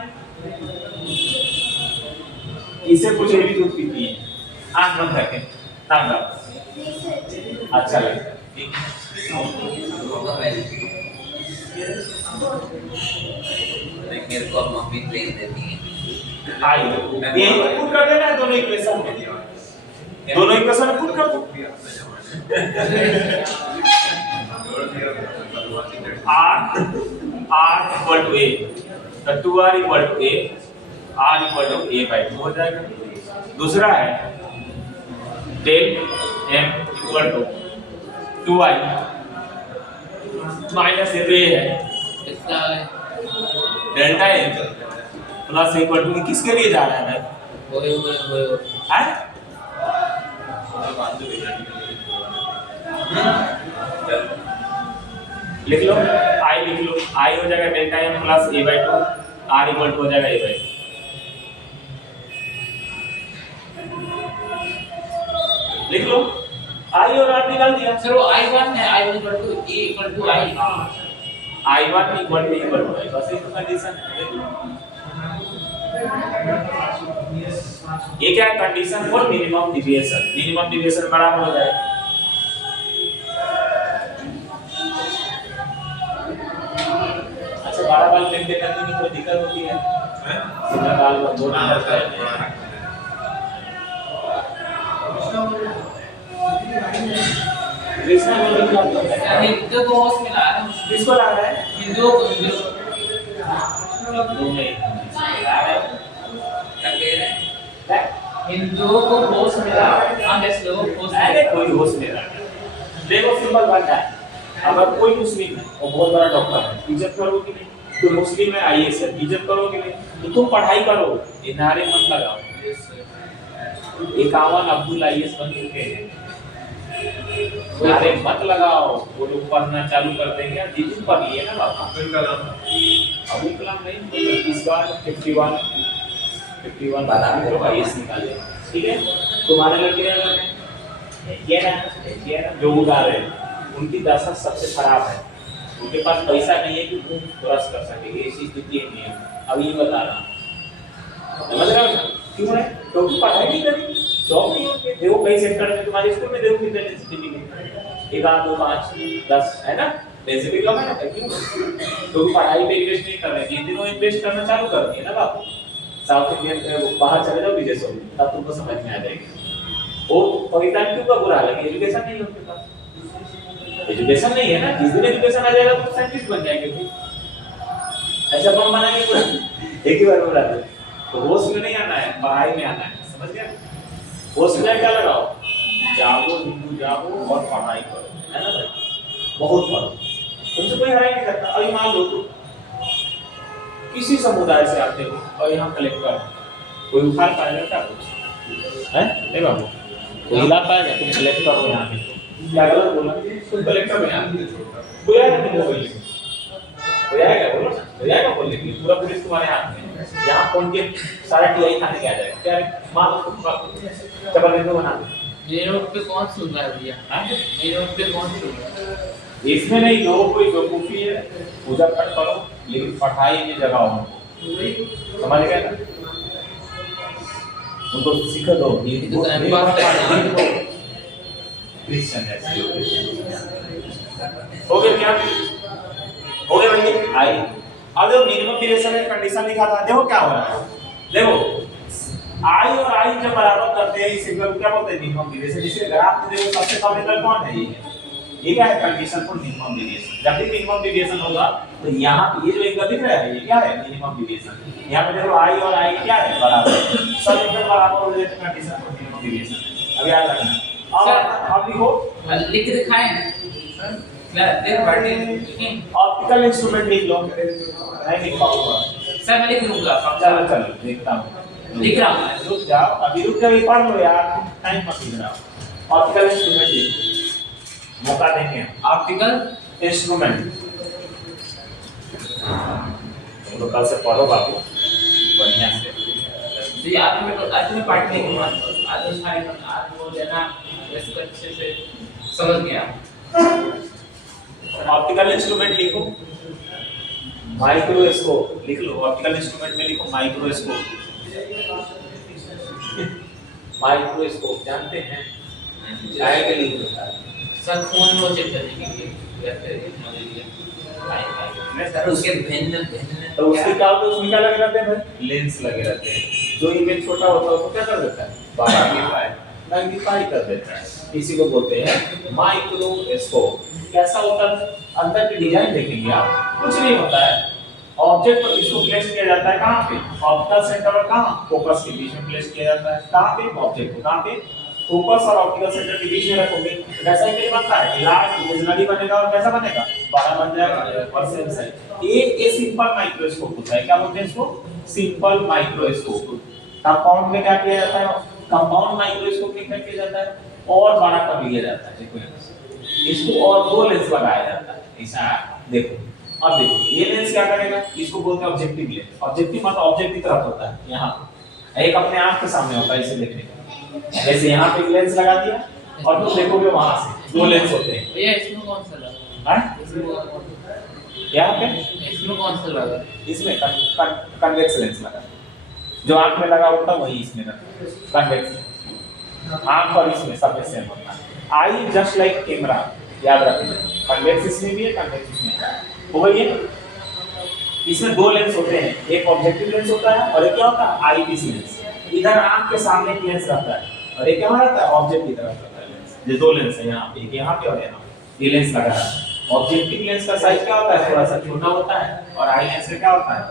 इसे कुछ भी दूध पीती है, आंख बंद करके नाम लो, अच्छा लगता है। मेरे को अब मम्मी प्लेन देती है। आई यही पुट कर देना है दोनों इक्वेशन में, दोनों इक्वेशन में पुट कर दो। r इक्वल टू a, तो 2r equal to a, r equal to a by 2 हो जाएगा। दूसरा है del m equal to 2i minus a है इसका delta m plus equal to, किसके लिए जा रहा है भाई, है लिख लो, i लिख लो, i हो जाएगा delta m plus a by 2, r equal to हो जाएगा a बाय 2। लिख लो, i और r निकाल दिया। सर वो I1 है, I1 equal to E equal to I। i1 equal to i, बस ये कंडीशन है। ये क्या है, condition for minimum deviation. Minimum deviation बराबर हो जाएगा, अच्छा 12 बार लिख देने में कोई दिक्कत होती है, सीधा बाल को 2 नंबर है। कृष्णा को लिखा है, हिंदू को होश में ला रहा है, किसको ला रहा है, हिंदू को हिंदू में ला रहा है, क्या कह रहे हैं? हिंदुओं को होश मिला, हम जैसे लोगों को होश अरे मिला। कोई होश नहीं रहा। देखो सिंपल बात है, अगर कोई मुस्लिम है और बहुत बड़ा डॉक्टर है, इज्जत करोगे नहीं, तो मुस्लिम है आईएएस है, इज्जत करोगे नहीं, तो तुम पढ़ाई करो, ये नारे मत लगाओ। 51 अब्दुल आईएएस बन चुके हैं, नारे मत लगाओ, वो लोग पढ़ना चालू कर देंगे। जिस दिन पढ़ लिए ना बाबा अब्दुल कलाम नहीं, इस बार 51 आईएएस निकाले, ठीक है। तुम्हारे लड़के ये ना जो उड़ा रहे हैं, उनकी दशा सबसे खराब है, उनके पास पैसा नहीं है कि वो क्रॉस कर सकेंगे, ऐसी स्थिति नहीं है। अब ये बता रहा हूँ, समझ रहे हो क्यों है, क्योंकि पढ़ाई नहीं करी, जॉब नहीं होती। देखो कई सेक्टर में तुम्हारे स्कूल में देखो कितने सर्टिफिकेट, 1 2 5 10 है ना, डेंसिटी कम है ना, क्यों? तो पढ़ाई पे इन्वेस्ट नहीं कर रहे हैं, जिन दिनों इन्वेस्ट करना चालू कर दिए ना बाप, साउथ इंडियन बाहर चले जाओ विदेशों में, तब तुमको समझ में आ जाएगी। वो पाकिस्तान क्यों का बुरा हाल है, एजुकेशन नहीं है उनके पास, एजुकेशन नहीं है ना, जिस दिन एजुकेशन आ जाएगा तो साइंटिस्ट बन जाएंगे फिर, ऐसा कौन बनाएंगे पूरा एक ही बार बोला था। तो होश में नहीं आना है, पढ़ाई में आना है, समझ गया? होश में क्या लगाओ, जागो हिंदू जागो और पढ़ाई करो, है ना भाई? बहुत पढ़ो, तुमसे कोई हराई नहीं सकता। अभी मान लो तुम किसी समुदाय से आते हो और यहाँ कलेक्टर, कोई उखाड़ पाएगा क्या कुछ है? नहीं बाबू, कोई हिला पाएगा? तुम कलेक्टर हो यहाँ के, क्या गलत बोला? तुम कलेक्टर हो यहाँ के, कोई आएगा तुमको बोलने, कोई आएगा बोलो ना, कोई आएगा बोलने के लिए? पूरा पुलिस तुम्हारे हाथ में, यहाँ कौन के सारा टीआई थाने के आ जाएगा क्या? मान लो तुम चपल में बना दो, मेरे रोड पे कौन सुन रहा है भैया? मेरे रोड पे कौन सुन रहा है? इसमें नहीं, जो कोई बेवकूफी है पूजा पाठ करो, लेकिन पढ़ाई में जगाओ उनको, समझ गए ना? उनको सिखा दो क्रिश्चियन है। हो गया क्या? हो गया भाई? आई अब देखो मिनिमम ड्यूरेशन में कंडीशन लिखा था, देखो क्या हो रहा है, देखो आई और आई जब बराबर करते हैं इस इक्वल क्या बोलते हैं? Minimum duration. इसलिए ग्राफ में देखो सबसे कम एंगल कौन है? ये क्या है? Condition for minimum deviation. जब भी मिनिमम डेविएशन होगा तो यहाँ पे ये जो एंगल दिख रहा है ये क्या है? Minimum deviation. यहाँ पे देखो आई और आई क्या है? बराबर, सब एंगल बराबर हो जाए तो कंडीशन फॉर मिनिमम डेविएशन। अब याद रखना। अब लिखो, लिख दिखाएं देख पढ़ने ऑप्टिकल इंस्ट्रूमेंट लिख लो। नहीं लिख पाऊंगा सर, मैं लिख लूंगा। चलो चलो देखता हूँ, लिख रहा हूँ। रुक जाओ, अभी रुक जाओ, पढ़ लो यार, टाइम मत लगाओ। ऑप्टिकल इंस्ट्रूमेंट लिखो, मौका देंगे। ऑप्टिकल इंस्ट्रूमेंट तुम लोग कल से पढ़ो बाबू बढ़िया से। जी आज मैं पार्ट नहीं करूँगा, आज वो लेना इसको अच्छे से समझ गया। ऑप्टिकल इंस्ट्रूमेंट लिखो, माइक्रोस्कोप लिख लो। ऑप्टिकल इंस्ट्रूमेंट में लिखो माइक्रोस्कोप। माइक्रोस्कोप जानते हैं? काय के लिए होता है सर फोन वो चेक करने के लिए सर, उसके भिन्न भिन्न तो उसके क्या होता है? उसमें क्या लगे रहते हैं भाई? लेंस लगे रहते हैं। जो इमेज छोटा होता है उसको क्या कर देता है? मैग्नीफाई कर देता है। इसी को बोलते हैं माइक्रोस्कोप। कैसा होता है? अंदर की डिजाइन देखेंगे आप, कुछ नहीं होता है। ऑब्जेक्ट पर इसको प्लेस किया जाता है कहाँ पे? ऑप्टिकल सेंटर और कहाँ? फोकस के बीच में प्लेस किया जाता है। कहाँ पे? ऑब्जेक्ट को कहाँ पे? फोकस और ऑप्टिकल सेंटर के बीच में रखोगे। वैसा इमेज बनता है, लार्ज इमेजिनरी बनेगा और कैसा बनेगा? बड़ा बन जाएगा और सेम साइज। ये सिंपल माइक्रोस्कोप होता है। क्या बोलते हैं इसको? Simple microscope. कंपाउंड में क्या किया जाता है? कंपाउंड माइक्रोस्कोप में क्या किया जाता है? और बड़ा कर लिया जाता है। देखो इसको और दो लेंस लगाया जाता है। ऐसा देखो, अब देखो ये लेंस क्या करेगा? इसको बोलते हैं ऑब्जेक्टिव लेंस। ऑब्जेक्टिव मतलब ऑब्जेक्ट की तरफ होता है, यहाँ एक अपने आंख के सामने होता है इसे देखने का। जैसे यहाँ पे एक लेंस लगा दिया और तुम देखोगे वहां से दो लेंस होते हैं। भैया इसमें कौन सा लगा? हैं? इसमें यहाँ पे कौन सा लगा? इसमें कन्वेक्स लेंस लगा, जो आंख में लगा होता है वही इसमें लगा। कन्वेक्स आंख और इसमें सब में सेम होता है। आई जस्ट लाइक कैमरा, याद रखना। कन्वेक्स इसमें भी है, कन्वेक्स इसमें है। हो गई है? इसमें दो लेंस होते हैं, एक ऑब्जेक्टिव लेंस होता है और एक क्या होता है? आई पीस लेंस। इधर आंख के सामने एक लेंस रहता है और एक कहाँ रहता है? ऑब्जेक्ट की तरफ रहता है लेंस। ये दो लेंस है, यहाँ पे एक यहाँ पे और यहाँ ये लेंस लगा है। ऑब्जेक्टिव लेंस का साइज क्या होता है? थोड़ा सा छोटा होता है और आई लेंस का क्या होता है?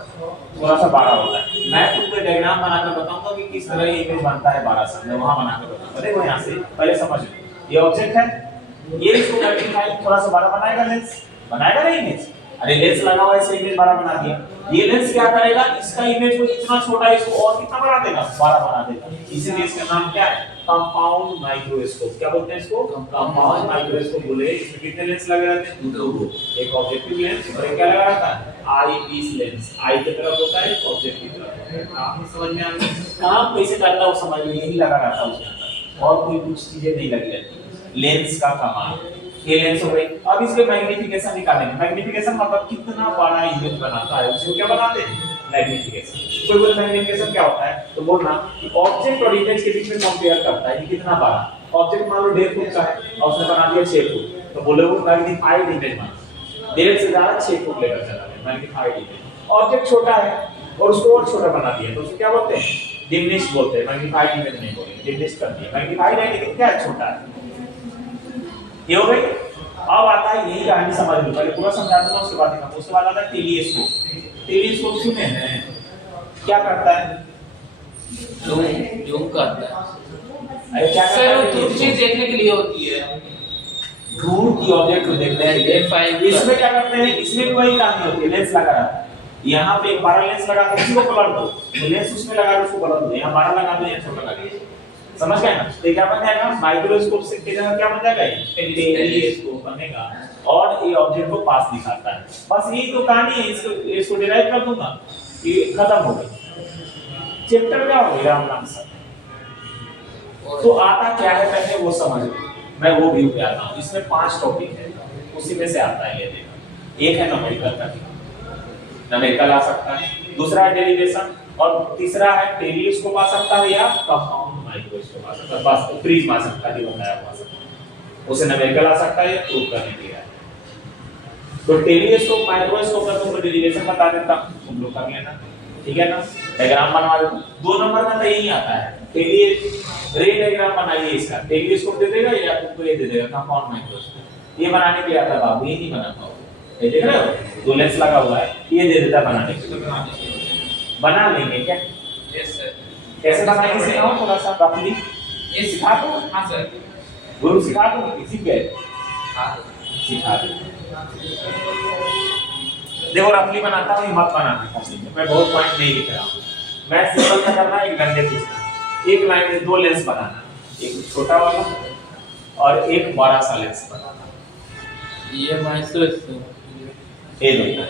थोड़ा सा बड़ा होता है। मैं तुमको डायग्राम बनाकर बताऊंगा कि किस तरह ये इमेज बनता है बड़ा सा, मैं वहां बनाकर बताऊंगा। देखो यहाँ से पहले समझ लो, ये ऑब्जेक्ट है, ये इसको मैग्नीफाई थोड़ा सा बड़ा बनाएगा लेंस, बनाएगा ना इमेज। अरे लेंस लगा हुआ है, इसे इमेज बड़ा बना दिया। ये लेंस क्या करेगा? इसका इमेज को इतना छोटा है, इसको और कितना बड़ा देगा? बड़ा बना देगा। इसीलिए इसका नाम क्या है? Compound microscope. क्या बोलते हैं इसको? कंपाउंड माइक्रोस्कोप बोले। इसमें कितने लेंस लगे रहते हैं? दो। एक ऑब्जेक्टिव लेंस और एक क्या लगा रहता है? आई पीस लेंस। आई की तरफ होता है, ऑब्जेक्ट की तरफ। आप समझ में आ गया? काम कैसे करता है वो समझ में, यही लगा रहता है उसके अंदर, और कोई कुछ चीजें नहीं लगी रहती। लेंस का कमाल ये लेंस हो गई। अब इसके मैग्नीफिकेशन निकालेंगे। मैग्नीफिकेशन मतलब कितना बड़ा इमेज बनाता है, उसको क्या बनाते हैं? मैग्नीफिकेशन। कोई बोले मैग्नीफिकेशन क्या होता है तो बोलना कि ऑब्जेक्ट और इमेज के बीच में कंपेयर करता है, ये कितना बड़ा। ऑब्जेक्ट मान लो 1.5 फुट का है और उसने बना दिया 6 फुट, तो बोले वो मैग्नीफाइड इमेज बना। 1.5 से ज्यादा 6 फुट लेकर चला गया, मैग्नीफाइड इमेज। ऑब्जेक्ट छोटा है और उसको और छोटा बना दिया तो उसे क्या बोलते हैं? डिमिनिश बोलते हैं, मैग्नीफाइड इमेज नहीं बोलेंगे, डिमिनिश कर दिया। मैग्नीफाइड है लेकिन क्या है? छोटा है। ये हो गई। अब आता है यही कहानी समझ लो, पहले पूरा समझा दूंगा उसके बाद दिखाऊंगा। उसके बाद आता है टेलीस्कोप। टेलीस्कोप सुने हैं? क्या करता है? जूम करता है अरे क्या करता सर, वो है? दूर चीज देखने के लिए होती है, दूर की ऑब्जेक्ट को देखने के लिए। इसमें क्या करते हैं? इसमें भी वही कहानी होती है, लेंस लगा रहा है। यहाँ पे 12 लेंस लगा के इसको पलट दो, तो लेंस उसमें लगा दो, उसको पलट दो। यहाँ 12 लगा दो, यहाँ छोटा लगा दो। समझ गए ना? तो क्या बन जाएगा? माइक्रोस्कोप से की जगह क्या बन जाएगा? टेलीस्कोप बनेगा और ये ऑब्जेक्ट को पास दिखाता है। बस यही तो कहानी है। इसको डिराइव कर दूंगा, ये खत्म हो गई। चैप्टर क्या हो गया? राम सर। तो आता क्या है पहले वो समझ लो, मैं वो व्यू पे आता हूँ। इसमें 5 टॉपिक है, उसी में से आता है ये देखो। एक है न्यूमेरिकल का, न्यूमेरिकल आ सकता है, दूसरा है डेरिवेशन, और तीसरा है टेलीस्कोप आ सकता है या कंपाउंड माइक्रोस्कोप आ सकता है। बस प्रिज्म आ सकता है, बताया हुआ सकता, उसे न्यूमेरिकल आ सकता है या प्रूव करने के लिए। तो टेलीस्कोप माइक्रोस्कोप का तुमको डेरिवेशन बता देता हूं, तुम लोग कर लेना, ठीक है ना? डायग्राम बनवा देता हूं। 2 नंबर का तो यही आता है, टेली रे डायग्राम बनाइए इसका। टेलीस्कोप दे देगा या तुमको ये दे देगा कंपाउंड माइक्रोस्कोप। ये बनाने के लिए आता है बाबू, ये नहीं बना पाओगे। ये देख रहे हो 2 लेंस लगा हुआ है, ये दे देता बनाने के लिए। बना लेंगे क्या? Yes sir. कैसे बनाएंगे सिखाओ थोड़ा सा रफली। ये सिखा दो। हाँ सर, गुरु सिखा दो, किसी पे हाँ सिखा दो। देखो रफली बनाता हूँ, मत बनाना। मैं बहुत पॉइंट नहीं लिख रहा हूँ, मैं सिंपल सा करना है। एक डंडे खींचना, एक लाइन में 2 लेंस बनाना, एक छोटा वाला और एक बड़ा सा लेंस बनाना। ये माइक्रोस्कोप ये देखना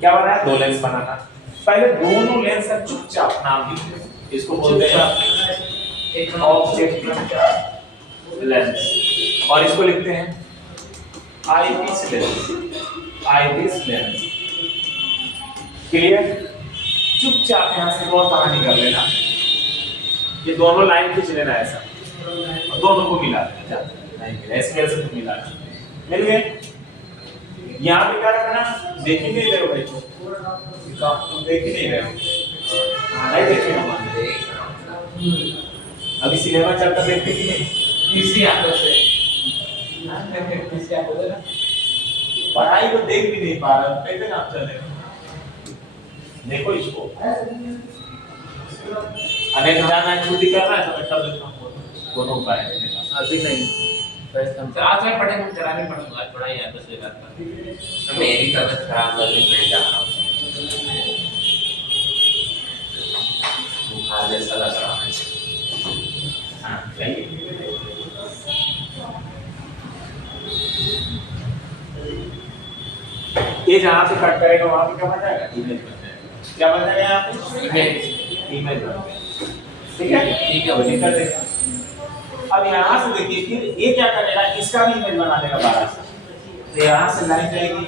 क्या बना है? 2 लेंस बनाना। पहले दोनों लेंस का चुपचाप नाम लिख दो। इसको बोलते हैं ऑब्जेक्ट लेंस, और इसको लिखते हैं eyepiece lens. Eyepiece lens, clear? चुपचाप यहाँ से बहुत कहानी कर लेना। ये दोनों लाइन खींच लेना ऐसा, और दोनों को मिला देना। नहीं मिला, इसमें से तो मिला, मिल गए। यहाँ पे क्या रखना? देख ही नहीं रहे हो भाई, तुम देख ही नहीं रहे हो, नहीं देखे हो। अभी सिनेमा चलता देखते कि नहीं? तीसरी आंखों से तीसरी आंखों से ना, पढ़ाई को देख भी नहीं पा रहा, कैसे काम चलेगा? देखो इसको, अगर जाना है छुट्टी करना है तो मैं कर देता हूँ, दोनों उपाय है मेरे पास। अभी नहीं। सर आज मैं पढ़े हम करा नहीं पढ़ूंगा, थोड़ा ही याद से बात कर। मेरी तबीयत खराब लग रही, मैं जा रहा हूँ। बुखार जैसा लग रहा है। हाँ चाहिए। ये जहाँ से कट करेगा वहाँ पे क्या बन जाएगा? इमेज बन जाएगा। क्या बन जाएगा यहाँ पे? इमेज बन जाएगा। ठीक है? ठीक है, वही कर देगा। अब यहाँ से देखिए फिर ये क्या करेगा? इसका भी इमेज बना देगा 12 से। तो यहाँ से लाइन जाएगी,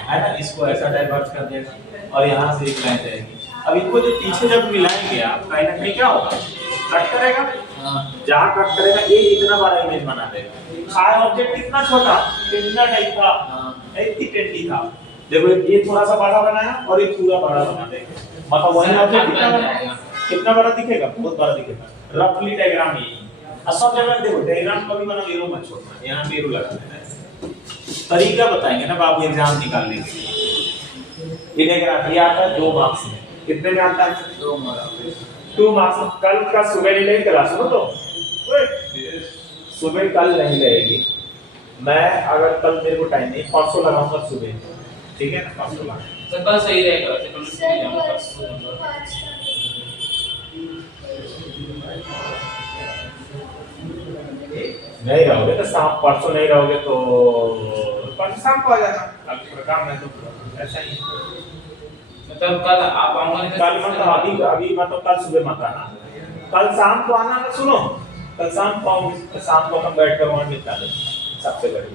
है ना? इसको ऐसा डाइवर्ट कर देगा, और यहाँ से एक लाइन जाएगी। अब इनको जो पीछे जब मिलाएंगे आप, कहीं ना कहीं क्या होगा? कट करेगा। जहाँ कट करेगा ये इतना बड़ा इमेज बना देगा। सारा ऑब्जेक्ट कितना छोटा, कितना टाइप था, इतनी टेंटी था। देखो ये थोड़ा सा बड़ा बनाया और ये पूरा बड़ा बना देगा। मतलब वही ऑब्जेक्ट कितना बड़ा दिखेगा? बहुत बड़ा दिखेगा। रफली डायग्राम ये, और सब जगह देखो डायग्राम कभी बना एरो मत छोड़ना, यहाँ पे एरो लगा देना है। तरीका बताएंगे ना बाबू एग्जाम निकालने के लिए। ये डायग्राम ये आता है 2 मार्क्स में। कितने में आता है? 2 मार्क्स। कल का सुबह नहीं लगेगी क्लास में, तो सुबह कल नहीं लगेगी। मैं अगर कल मेरे को टाइम नहीं, परसों लगाऊंगा सुबह, ठीक है ना? परसों लगाऊंगा। सर कल सही रहेगा, कल स्कूल जाऊंगा। नहीं रहोगे तो शाम, परसों नहीं रहोगे तो परसों शाम को आ जाना। कल पूरा काम है तो ऐसा ही। मतलब कल आप आऊंगा? कल मतलब अभी मतलब कल सुबह मत आना, कल शाम को आना ना। सुनो, कल शाम को हम बैठ कर वहाँ निपटा देंगे सबसे बड़ी।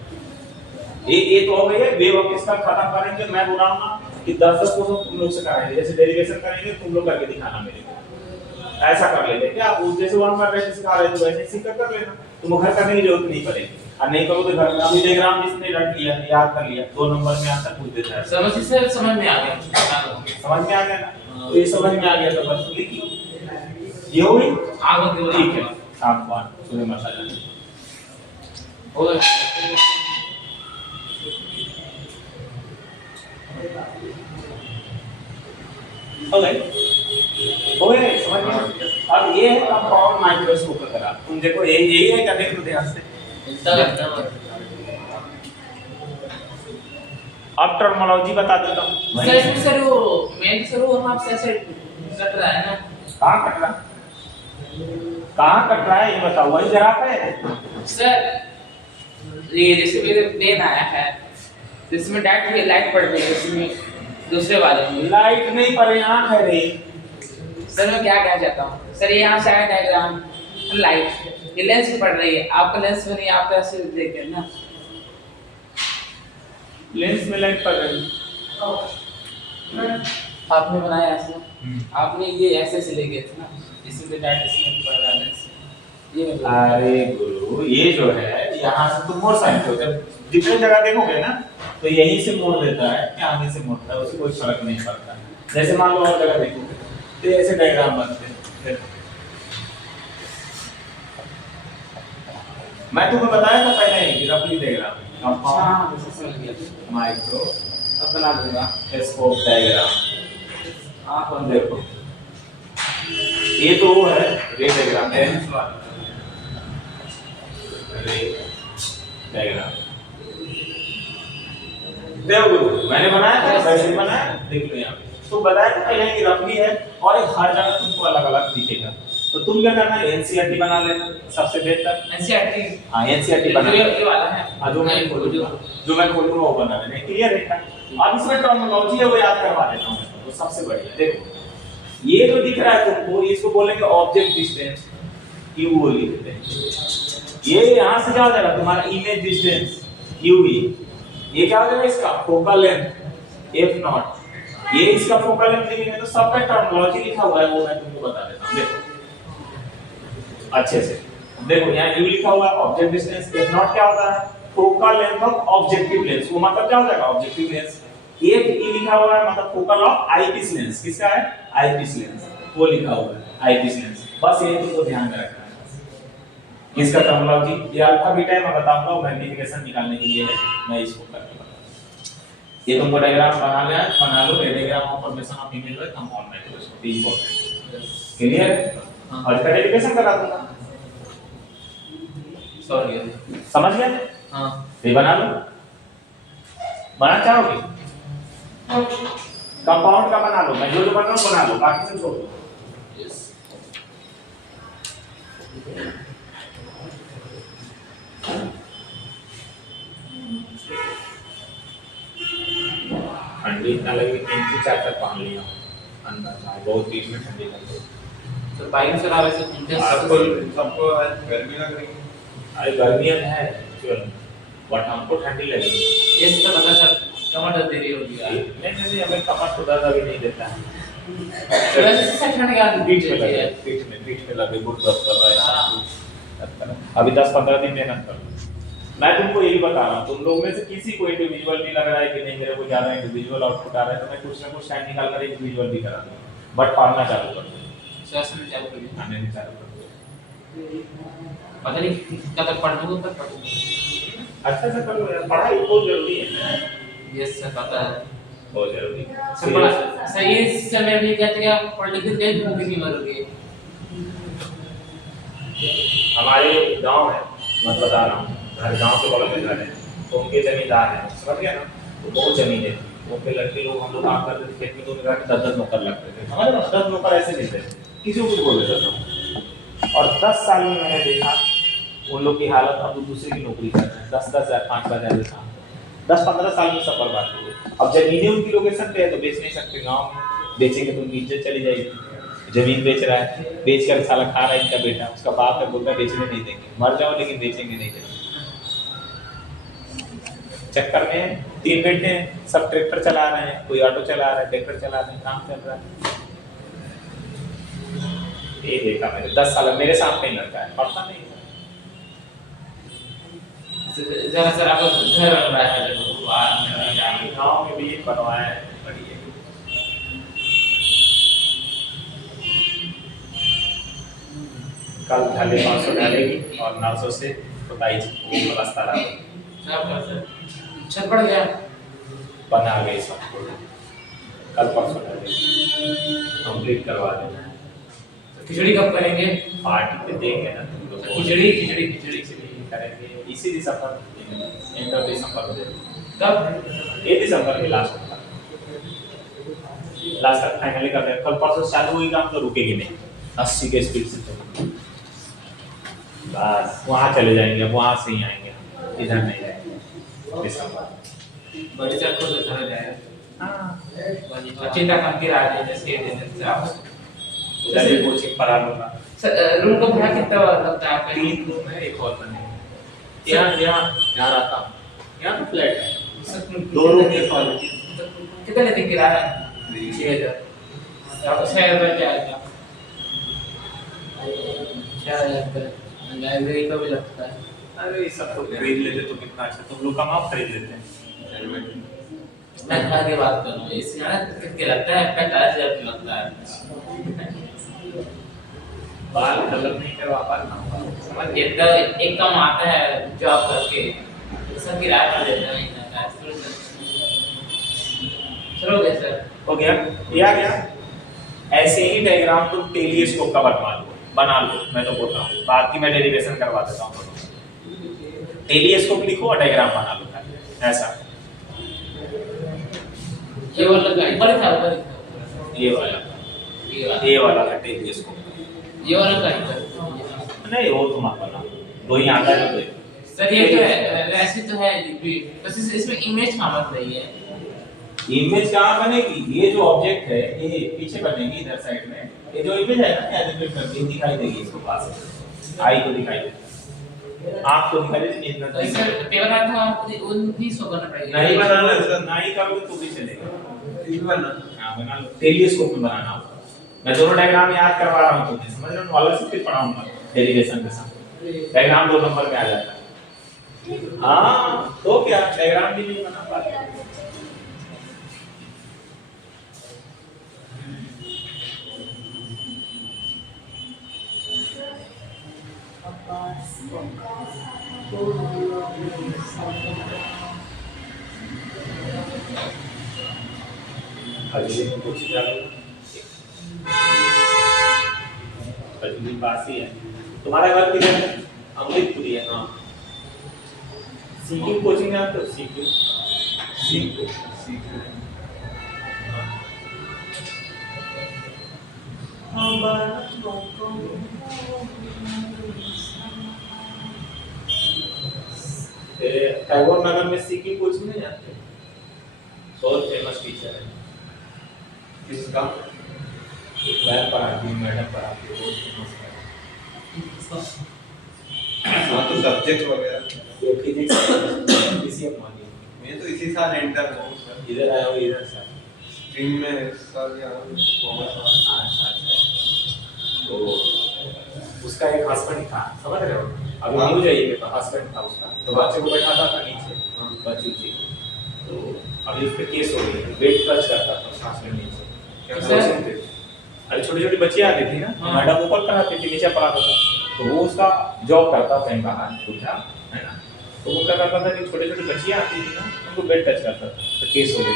ये तो हो गई है वेव ऑफ इसका खत्म करेंगे। मैं बोल रहा हूँ ना कि 10-10 क्वेश्चन तुम लोग से कराएंगे, जैसे डेरिवेशन करेंगे तुम लोग करके दिखाना मेरे को। ऐसा कर लेते क्या? उस जैसे 1 कर रहे थे सिखा रहे थे वैसे सीख कर लेना, तुम घर करने की जरूरत नहीं पड़ेगी। और नहीं करो तो घर में अभी डायग्राम जिसने रट लिया याद कर लिया 2 नंबर में आता पूछ देता है। समझ में आ गया। समझ में आ गया ना? तो ये समझ में आ गया तो बस लिखिए। ये हुई ठीक है। शाम को सूर्य माता जाने हो गए समझ में। अब ये है कंपाउंड माइक्रोस्कोप का ग्राफ। तुम देखो यही है क्या? देख लो ध्यान से। अब टर्मिनोलॉजी बता देता हूँ। सर वो वहां से कट रहा है ना? कहाँ कट रहा है? कहाँ कट रहा है ये बताओ। वही ग्राफ है सर। ये जैसे मेरे प्लेन आया है जिसमें डायरेक्ट लाइट पड़ रही है, इसमें दूसरे वाले में लाइट नहीं पर आँख है रे। सर मैं क्या कहना चाहता हूँ सर, ये यहाँ से आया डायग्राम लाइट, ये लेंस पे पड़ रही है, आपका लेंस में नहीं, आप ऐसे देखते हैं ना। लेंस में लाइट पड़ रही है। आपने बनाया ऐसे, आपने ये ऐसे से ले गए थे ना, इसमें डायरेक्ट इसमें पड़ रहा है लेंस। ये अरे गुरु ये जो है यहाँ से तुम मोड़ सकते हो। जब जितने जगह देखोगे ना तो यहीं से मोड़ देता है या आगे से मोड़ता है, उससे कोई फर्क नहीं पड़ता। जैसे मान लो और जगह देखोगे तो ऐसे डायग्राम बनते हैं। मैं तुम्हें बताया था पहले ही रफली डायग्राम माइक्रो अब बना दूंगा स्कोप डायग्राम। आप देखो ये तो वो है रे डायग्राम डायग्राम देखो मैंने बनाया था वैसे बनाया। देख लो यहाँ तो बताया था पहले कि रफली है और हर जगह तुमको अलग अलग दिखेगा। तो तुम क्या करना है एनसीईआरटी बना लेना सबसे बेहतर। एनसीईआरटी हाँ एनसीईआरटी बना ये वाला है जो मैं खोलूंगा वो बना लेना। क्लियर है क्या? अब इसमें टर्मिनोलॉजी है वो याद करवा देता हूँ तो सबसे बढ़िया। देखो ये जो दिख रहा है तुमको इसको बोलेंगे ऑब्जेक्ट डिस्टेंस, क्यू वो लिखते हैं। ये यहाँ से क्या हो जाएगा तुम्हारा इमेज डिस्टेंस क्यूवी। ये क्या हो जाएगा इसका फोकल लेंथ एफ नॉट। ये इसका फोकल लेंथ लिखेंगे तो सबका टर्मिनोलॉजी लिखा हुआ है वो मैं तुमको बता देता हूँ। देखो अच्छे से देखो यहाँ यू लिखा हुआ है ऑब्जेक्ट डिस्टेंस। एफ नॉट क्या होता है? Focal length of objective lens. वो मतलब क्या हो जाएगा ऑब्जेक्टिव लेंस। एफ ई लिखा हुआ है मतलब फोकल ऑफ आईपीस लेंस। किसका है? आईपीस लेंस वो लिखा हुआ है आईपीस लेंस। बस ये तुमको ध्यान में रखना है। इसका टर्मिनोलॉजी ये अल्फा बीटा मैं बताऊंगा मैग्नीफिकेशन निकालने के लिए है। मैं इसको करके बताऊंगा। ये तुमको डायग्राम बना लो diagram of formation of image with compound microscope important. Clear? और इसका डेरिवेशन करा दूंगा। सॉरी समझ गए? हां ये बना लो। बना चाहोगे? कंपाउंड का बना लो। मैं जो जो बना रहा हूं बना लो बाकी सब छोड़ दो। यस ठंडी इतना लगे 3 से 4 तक पानी लिया अंदर बहुत बीच में ठंडी लगे। तो बाइक चला वैसे आपको सबको गर्मी लग रही है। अरे गर्मियां है एक्चुअल बट हमको ठंडी लगेगी। ये तो पता सर टमाटर दे रही होगी यार। नहीं हमें कमर खुदा भी नहीं देता है। वैसे से ठंड का पीठ में लगे गुड दर्द कर रहा है। अभी 10-15 दिन मेहनत कर। मैं तुमको यही बता रहा हूँ तुम लोग में से किसी को इंडिविजुअल भी लग रहा है कि नहीं मेरे को ज्यादा इंडिविजुअल आउटपुट आ रहा है तो मैं कुछ ना कुछ टाइम निकाल कर इंडिविजुअल भी करा दूंगा। बट पढ़ना चालू कर दो। सेशन चालू करिए। आने नहीं चालू कर दो। पता नहीं कब तक पढ़ लूंगा तब पढ़ लूंगा। अच्छा से कर लो यार पढ़ाई बहुत जरूरी है। यस सर पता है बहुत जरूरी है। सर बड़ा सही समय भी कहते हैं आप पढ़ लिख के भूख नहीं मरोगे। हमारे गांव है मैं बता रहा हूँ घर गांव के बगल में घर है तो उनके जमींदार है समझ गया ना। तो बहुत जमीन है उनके लड़के लोग हम लोग काम करते थे खेत में तो उनके घर में 10 नौकर लगते थे। समझ रहे हो 10 नौकर ऐसे नहीं थे किसी को कुछ बोल देता था। और 10 साल में मैंने देखा उन लोग की हालत अब दूसरे की नौकरी कर रहे हैं 10,000 5,000 का 10-15 साल में सब बर्बाद हो गए। अब जमीनें उनकी लोकेशन पे है तो बेच नहीं सकते। गाँव में बेचेंगे तो उनकी इज्जत चली जाएगी। जमीन बेच रहा है बेच कर साला खा रहा है इनका बेटा उसका बाप है बोलता है बेचने नहीं देंगे मर जाओ लेकिन बेचेंगे नहीं देंगे। चक्कर में 3 बेटे सब ट्रैक्टर चला रहे हैं कोई ऑटो चला रहा है ट्रैक्टर चला रहे हैं काम चल रहा है। ये देखा मैंने 10 साल मेरे सामने ही लड़का है पढ़ता नहीं जरा सर आपका घर बन रहा है गाँव में भी बनवाया है बढ़िया। कल ढाले 500 ढालेगी और 900 से खुदाई रास्ता डालेगी। छत पड़ गया बना गई सब कल परसों ढालेगी, कंप्लीट करवा देना है। खिचड़ी कब करेंगे? पार्टी पे देंगे ना तुम लोग। खिचड़ी खिचड़ी खिचड़ी करेंगे इसी दिसंबर, एंड ऑफ दिसंबर में। कब? ये दिसंबर के लास्ट तक फाइनली कर देंगे। कल परसों चालू हुई काम तो रुकेगी नहीं, 80 के स्पीड से चलेगी। बस वहाँ चले जाएंगे, अब वहाँ से ही आएंगे, इधर नहीं जाएंगे दिसंबर। बड़ी चक्कर तो चला जाएगा। हाँ चिंता कम की रहा है जैसे दिन से आप उधर भी कोचिंग पढ़ा लूँगा। रूम का भाड़ा कितना लगता है आपका? 3 रूम है, एक हॉल बने। यहाँ रहता हूँ, यहाँ तो फ्लैट है, 2 रूम एक हॉल है। कितना लेते किराया? 6,000। आपको 6,000 जाएगा। 6,000 लाइब्रेरी का भी लगता है। अरे ये सब तो खरीद लेते तो कितना अच्छा, तुम लोग कम आप खरीद लेते हैं। मैं खा के बात कर रहा हूँ, इससे कितने लगता है? 45,000 लगता है। बाल कलर नहीं करवा पाता, समझ जितना एक कम आता है जॉब करके सब किराया पर देता है महीना का। चलोगे सर? हो गया ये आ गया। ऐसे ही डायग्राम तुम टेलीस्कोप का बना लो, मैं तो बोल रहा हूँ, बाकी मैं डेरिवेशन करवा देता हूँ। टेलीस्कोप लिखो और डायग्राम बना लो ऐसा। ये वाला का ऊपर था, ऊपर था। ये वाला है टेलीस्कोप। ये वाला का नहीं वो तुम आप बना, 2 ही आता है ना। सर ये तो है, वैसे तो है बस इसमें इमेज कहाँ बन रही है? इमेज कहाँ बनेगी? ये जो ऑब्जेक्ट है ये पीछे बनेगी इधर साइड में। ये जो इमेज है ना एनिमेट करके दिखाई देगी, इसको पास आई को दिखाई देगी, आँख को दिखाई देगी, इतना तो सर पेपर आता है आपको उन्हीं सो करना पड़ेगा। नहीं बनाना सर, नहीं करोगे तो भी चलेगा। हाँ बना लो, टेलीस्कोप में बनाना होगा। मैं दोनों डायग्राम याद करवा रहा हूँ तुम्हें, समझ रहे हो? वाला से फिर पढ़ाऊंगा डेरिवेशन के साथ। डायग्राम 2 नंबर में आ जाता है। हाँ तो क्या डायग्राम भी नहीं बना पाते। अगले कुछ अगली पास ही है। तुम्हारा घर किधर है? अमृतपुरी है। हाँ सीक्यू कोचिंग है तो सीक्यू टैगोर नगर में सीक्यू कोचिंग नहीं जानते? बहुत फेमस टीचर है। किसका? मैम पढ़ाती, मैडम पढ़ाती, बहुत फेमस है। हाँ तो सब्जेक्ट वगैरह ये फिजिक्स पीसीएम वाली। मैं तो इसी साल एंटर हुआ सर। इधर आया हो, इधर सर स्ट्रीम में इस साल यहाँ कॉमर्स। तो उसका एक हस्बैंड था, समझ रहे हो? अभी न्यूज आई है, हस्बैंड था उसका, तो बच्चे को बैठाता था नीचे, बच्चू जी। तो अभी उस पे केस हो गई, वेट टच करता था सांस में नीचे। अरे छोटी छोटी बच्चियां आती थी ना, मैडम ऊपर पढ़ाती थी, नीचे पढ़ाता था। तो वो उसका जॉब करता था बाहर, उठा है ना। तो वो क्या करता था कि छोटे छोटे बच्चियां आती थी ना, उनको वेट टच करता था, तो केस हो गई,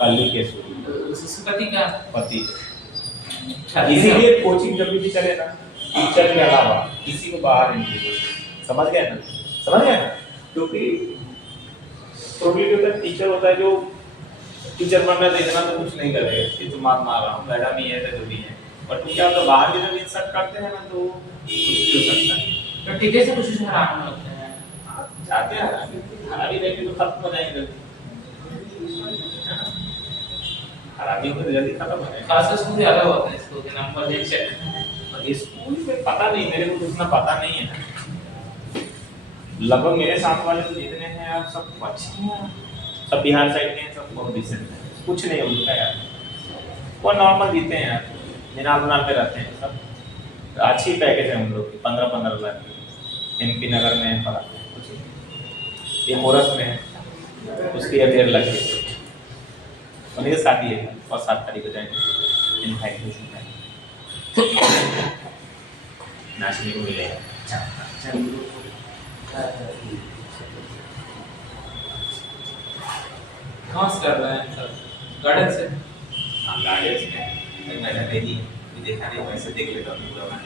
कल ही केस हो गई। उसका पति का पति। इसीलिए कोचिंग जब भी चले ना, टीचर के अलावा किसी को बाहर नहीं, समझ गए ना? समझ गए ना? क्योंकि प्रोबेबिलिटी होता है टीचर होता है जो टीचर बनना तो इतना तो कुछ नहीं करेगा कि तुम मार रहा हूँ, मैडम ही है तो जो भी है। और तुम क्या तो बाहर की जब इंसर्ट करते हैं ना तो कुछ भी हो सकता है। तो टीचर से कुछ हराम होते हैं, चाहते हैं हरामी लेके तो खत्म हो जाएंगे, हरामी हो तो जल्दी खत्म हो जाएंगे। खासकर स्कूल ज्यादा होता है, स्कूल के नाम पर देख सकते हैं। स्कूल में पता नहीं, मेरे को तो उतना पता नहीं है। लगभग मेरे साथ वाले तो जितने हैं यार सब अच्छे हैं, सब बिहार साइड के हैं, सब बहुत डिसेंट हैं, कुछ नहीं है उनका यार। वो नॉर्मल जीते हैं यार, मिनाल में रहते हैं सब। अच्छी पैकेज है उन लोग की, 15-15 लाख की। MP नगर में पढ़ाते हैं, कुछ ये मोरस में है, उसकी अफेयर लग गई, उन्हीं की शादी है और 7 तारीख को जाएंगे इनवाइटेशन है, नाचने को मिलेगा। कहाँ से कर रहे हैं सर? गार्डन से? हाँ गार्डन में मैंने ले दी, देखा नहीं, वैसे देख लेता हूँ पूरा मैं।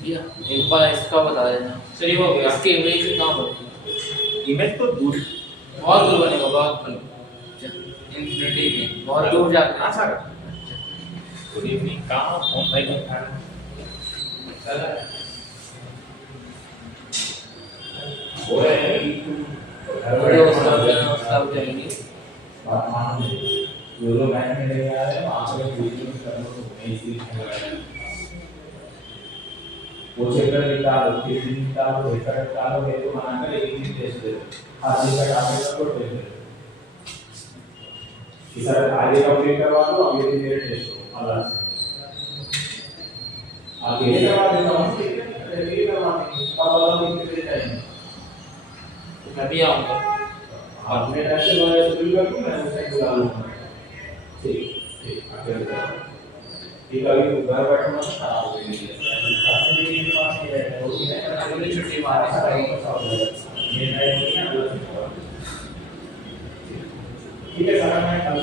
भैया एक बार इसका बता देना। चलिए हो गया, इसके इमेज से कहाँ बढ़ती है? इमेज तो दूर, बहुत दूर बनेगा, बहुत दूर। इन्फिनिटी में बहुत दूर जाकर। अच्छा गुड इवनिंग, कहाँ फोन भाई नहीं उठा रहा? वीडियो सब चलेंगी। वो चेकर निकालो, किस दिन निकालो, वेकर निकालो, ये तो बनाकर एक दिन टेस्ट दे दो, आगे का टाइम का कोड दे दो, कि सर आगे का अपडेट करवा दो, अगले दिन मेरे टेस्ट हो, अल्लाह से आगे करवा देता हूँ, ये करवा देंगे, अब अल्लाह लिख टाइम, मैं भी आऊँगा। और मैं ऐसे वाले शुरू कर दूँ, मैं उसे बुला लूँगा, ठीक ठीक, आगे ठीक है, अभी घर बैठना तो खराब हो गई है, अगली छुट्टी मारने से पहले ठीक है सर, मैं कल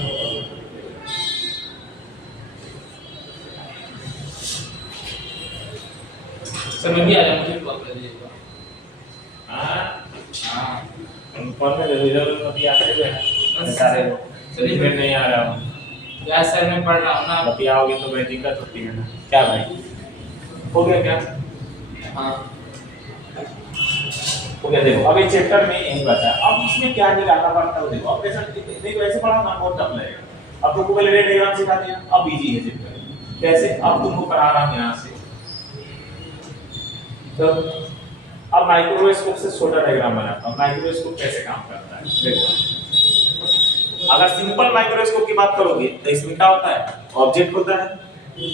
सर मैं भी आ जाऊँगा, मुझे कॉल कर दीजिएगा। हाँ कौन में रिजल्ट अभी आते हैं सारे लोग, चलिए मैं नहीं आ रहा हूँ, यार सर मैं पढ़ रहा हूँ ना। बतियाओगे तो भाई दिक्कत होती है ना, क्या भाई हो गया क्या? हाँ हो गया, देखो अब ये चैप्टर में यही बचा है, अब इसमें क्या निकालना पड़ता है देखो, अब कैसा देखो ऐसे पढ़ा ना बहुत टफ लगेगा, अब तुमको पहले रेड डायग्राम सिखा दिया, अब इजी है चैप्टर कैसे, अब तुमको करा रहा हूं यहां से, तो अब माइक्रोस्कोप से छोटा डायग्राम बनाता हूं, माइक्रोस्कोप कैसे काम करता है देखो। अगर सिंपल माइक्रोस्कोप की बात करोगे तो इसमें क्या होता है, ऑब्जेक्ट होता है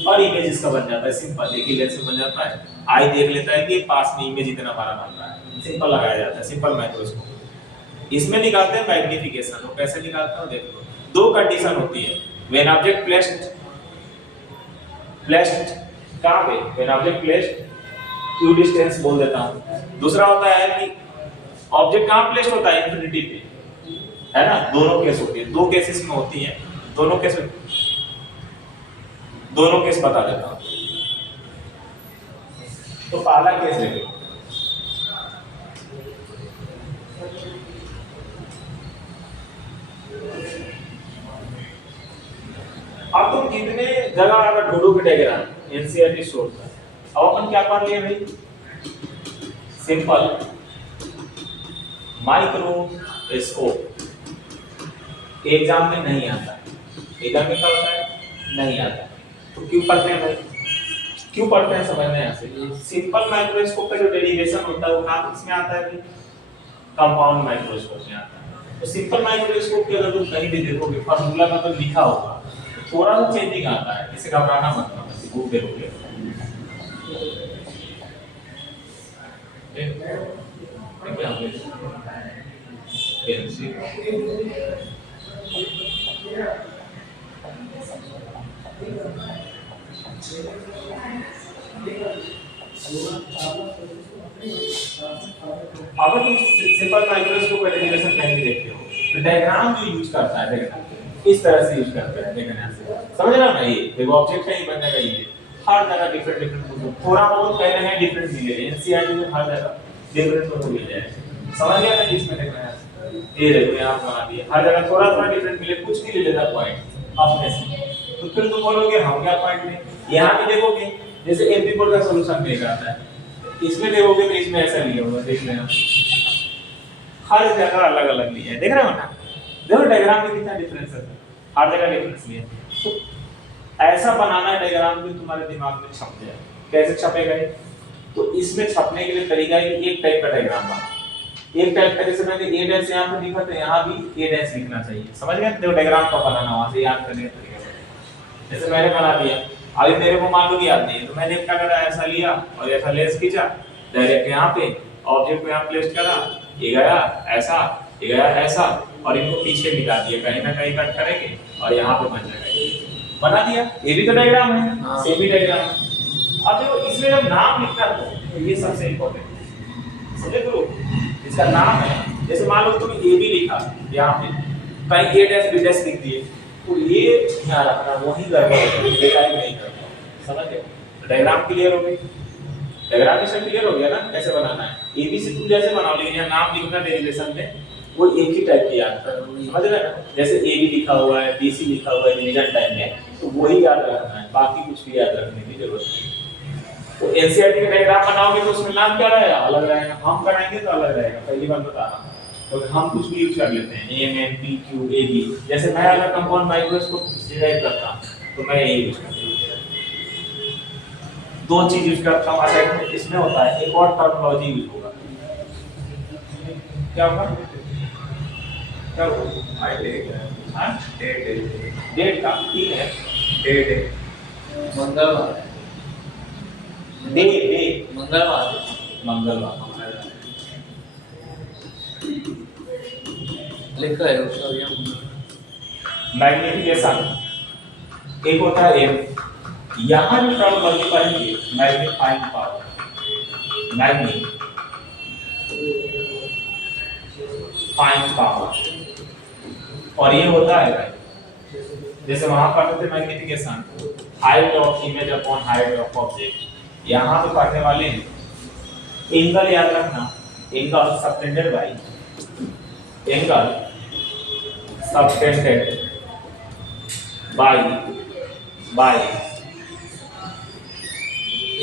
और इमेज इसका बन जाता है, सिंपल एक ही लेंस से बन जाता है, आई देख लेता है कि पास में इमेज इतना बड़ा बन रहा है, सिंपल लगाया जाता है सिंपल माइक्रोस्कोप। इसमें निकालते हैं मैग्निफिकेशन, वो कैसे निकालते हैं देखो, दो कंडीशन होती है, व्हेन ऑब्जेक्ट प्लेस्ड कहां पे, when object placed q distance बोल देता हूं, दूसरा होता है कि ऑब्जेक्ट कहां प्लेस्ड होता है, इंफिनिटी पे, है ना, दोनों केस होती है, दो केसेस में होती है, दोनों केस बता देता हूं। तो पहला केस देखो, अब तुम कितने जगह अगर ढूंढोगे डायग्राम एनसीईआरटी सोर्स है, अब अपन क्या पढ़ लिए भाई, सिंपल माइक्रोस्कोप एग्जाम में नहीं आता, एग्जाम में क्या होता है, नहीं आता, तो क्यों पढ़ते हैं भाई, क्यों पढ़ते हैं समझने यहाँ से, सिंपल माइक्रोस्कोप का जो डेरिवेशन होता है वो कहाँ किसमें आता है भाई, कंपाउंड माइक्रोस्कोप में आता है। तो सिंपल माइक्रोस्कोप की अगर तुम कहीं भी देखोगे फार्मूला में तो लिखा होगा, थोड़ा सा चेंजिंग आता है, इसे घबराना मत, बुक देखोगे अगर तुम सिंपल माइक्रोस्कोप का डेरिवेशन कहीं भी देखते हो तो डायग्राम जो यूज करता है देखना, इस तरह से यूज करते हैं, देखना से समझ रहे हो ना, ये देखो ऑब्जेक्ट है, ये बनने का ये हर जगह डिफरेंट थोड़ा बहुत कह रहे हैं डिफरेंट मिलेगा, एनसीईआरटी में हर जगह डिफरेंट तो मिल जाएगा, समझ गया ना, इसमें देखना है ये देखो यहाँ बना दिया, हर जगह थोड़ा थोड़ा डिफरेंट मिले, कुछ भी ले लेता पॉइंट अपने से, तो फिर तुम बोलोगे हम क्या पॉइंट लें, यहाँ भी देखोगे जैसे एमपी बोर्ड का सॉल्यूशन देख आता है, इसमें देखोगे तो इसमें ऐसा लिया हुआ देख लेना, हर जगह अलग अलग लिया है, देख रहे हो ना, देखो डायग्राम में कितना डिफरेंस है, हर जगह डिफरेंस लिया, तो ऐसा बनाना है डायग्राम जो तुम्हारे दिमाग में छप जाए, कैसे छपेगा ये, तो इसमें छपने के लिए तरीका है कि एक टाइप का डायग्राम बना, एक टाइप का, जैसे मैंने ए डैश यहाँ पे लिखा तो यहाँ भी ए डैश लिखना चाहिए, समझ गए? देखो डायग्राम का बनाना वहां से याद करने का तरीका। जैसे मैंने बना दिया, अभी मेरे को मान लो कि याद नहीं है, तो मैंने क्या करा, ऐसा लिया और ऐसा लेंस खींचा, डायरेक्ट यहाँ पे ऑब्जेक्ट को यहाँ प्लेस करा, ये गया ऐसा, ये गया ऐसा, और इनको पीछे मिला दिया, कहीं ना कहीं कट करेंगे और यहाँ पे बन जाएगा, बना दिया। ये भी तो डायग्राम है, सेम ही डायग्राम है। अब देखो इसमें जब नाम लिखना तो ये सबसे इम्पोर्टेंट है, समझे? तो इसका नाम है, जैसे मान लो तुम ए बी लिखा यहाँ पे, कहीं ए डैश बी डैश लिख दिए, तो ये ध्यान रखना, वही गड़बड़ है, डिजाइन नहीं करना, समझ गए? डायग्राम क्लियर हो गई, डायग्राम से क्लियर हो गया ना कैसे बनाना है। ए बी सी तुम जैसे बनाओ, लेकिन यहाँ नाम लिखना डेरिवेशन में वो एक ही टाइप की याद करो, समझ रहे ना? जैसे ए बी लिखा हुआ है, बी सी लिखा हुआ है डिवीजन टाइप में, तो वही याद रखना है, बाकी कुछ भी याद रखने की जरूरत नहीं। तो एनसीईआरटी का डायग्राम बनाओगे तो उसमें नाम क्या रहेगा, अलग रहेगा, हम बनाएंगे तो अलग रहेगा, पहली बार बता रहा हूं। तो हम कुछ भी यूज कर लेते हैं, M N P Q A B, जैसे मैं अगर कंपाउंड माइक्रोस्कोप डिजाइन करता हूं तो मैं ये यूज करता हूं, दो चीज यूज करता हूं। अच्छा इसमें होता है एक और टर्मिनोलॉजी यूज होगा, क्या होगा, क्या होगा, हां डेट का 3 है, डेट मंगलवार, डे डे मंगलवार, मंगलवार लिखा है उसका यहाँ। मैग्निफिकेशन एक होता है एम, यहाँ जो टर्मिनोलॉजी पढ़ेंगे मैग्नीफाइंग पावर, मैग्नीफाइंग पावर, और ये होता है भाई जैसे वहां पढ़ते थे magnification, height of image upon height of object, यहाँ तो पढ़ने वाले हैं एंगल, याद रखना angle subtended bye angle subtended bye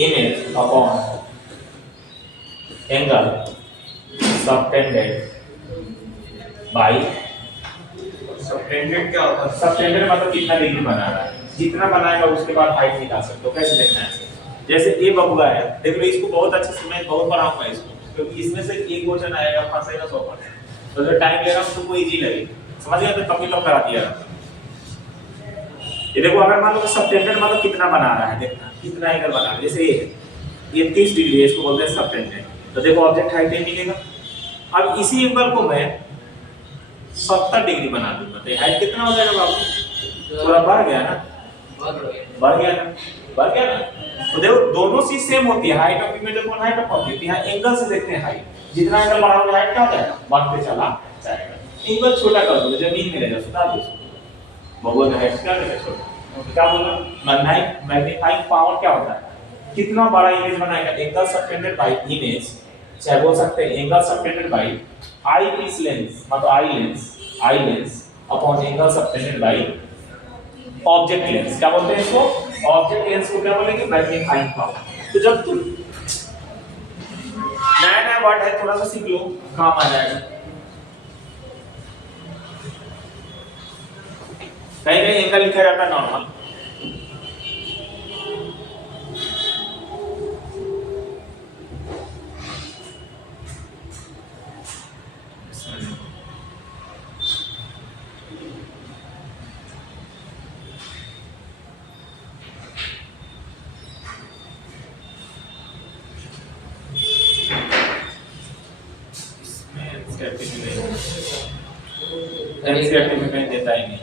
image upon angle subtended bye, subtended क्या होता है? सबटेंडेड मतलब कितना डिग्री बना रहा है, जितना बनाएगा उसके बाद हाइट निकाल सकते हो। कैसे देखना है, जैसे ए बबुआ है, देख लो इसको बहुत अच्छे से मैं बहुत पढ़ाऊंगा इसको, क्योंकि इसमें से एक क्वेश्चन आएगा फंसेगा 100%, तो जो टाइम ले रहा हूं तुमको इजी लगेगा, समझ गए? तो कंप्लीट करा दिया। ये देखो अगर मान लो सबटेंडेड मतलब कितना बना रहा है, देखना कितना एंगल बना रहा है, जैसे ये 30 डिग्री है, इसको बोलते हैं सबटेंडेड, तो देखो ऑब्जेक्ट हाइट ही मिलेगा। अब इसी एंगल को मैं 70 डिग्री बना दूंगा, तो हाइट कितना हो जाएगा बाबू, थोड़ा बढ़ गया ना, बढ़ गया ना, बढ़ गया ना। तो देखो दोनों चीज सेम होती है, height of image upon height of object, यहाँ एंगल से देखते हैं हाइट, जितना एंगल बढ़ाओगे हाइट क्या हो जाएगा, बढ़ते चला जाएगा। एंगल छोटा कर दो, जमीन में ले जाओ, सुधा दो इसको, बबुआ का हाइट क्या करेगा छोटा, क्या बोला मैग्नीफाइंग पावर क्या होता है, कितना बड़ा इमेज बनाएगा, एंगल सबटेंडेड बाय इमेज, चाहे बोल सकते हैं angle subtended by eyepiece lens, मतलब eye lens upon angle subtended by object lens, क्या बोलते हैं इसको, ऑब्जेक्ट लेंस को क्या बोलेंगे, मैग्नीफाइंग पावर। तो जब तुम नया नया वर्ड है थोड़ा सा सीख लो, काम आ जाएगा। कहीं कहीं एंगल लिखा रहता है नॉर्मल, एनसीईआरटी में कहीं देता ही नहीं,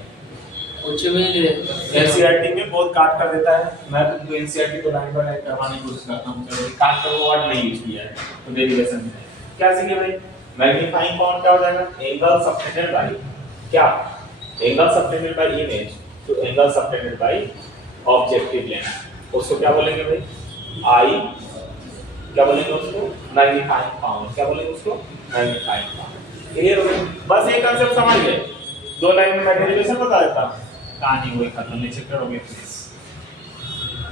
कुछ भी नहीं रहता। एनसीईआरटी में बहुत काट कर देता है। मैं तुमको एनसीईआरटी को लाइन बाय लाइन करवाने की कोशिश करता हूं, चलो काट कर वो वर्ड नहीं यूज किया है तो डेरिवेशन में क्या सीखे भाई, मैग्नीफाइंग पावर क्या हो जाएगा, एंगल सबटेंडेड बाय क्या, एंगल सबटेंडेड बाय इमेज, तो angle subtended bye objective lens, उसको क्या बोलेंगे भाई, आई क्या बोलेंगे उसको, मैग्नीफाइंग पावर, क्या बोलेंगे उसको, मैग्नीफाइंग पावर। क्लियर हो गया, बस ये कांसेप्ट समझ गए, दो लाइन में मैं डेरिवेशन बता देता हूं, कहानी वही खत्म, लेक्चर करोगे प्लीज।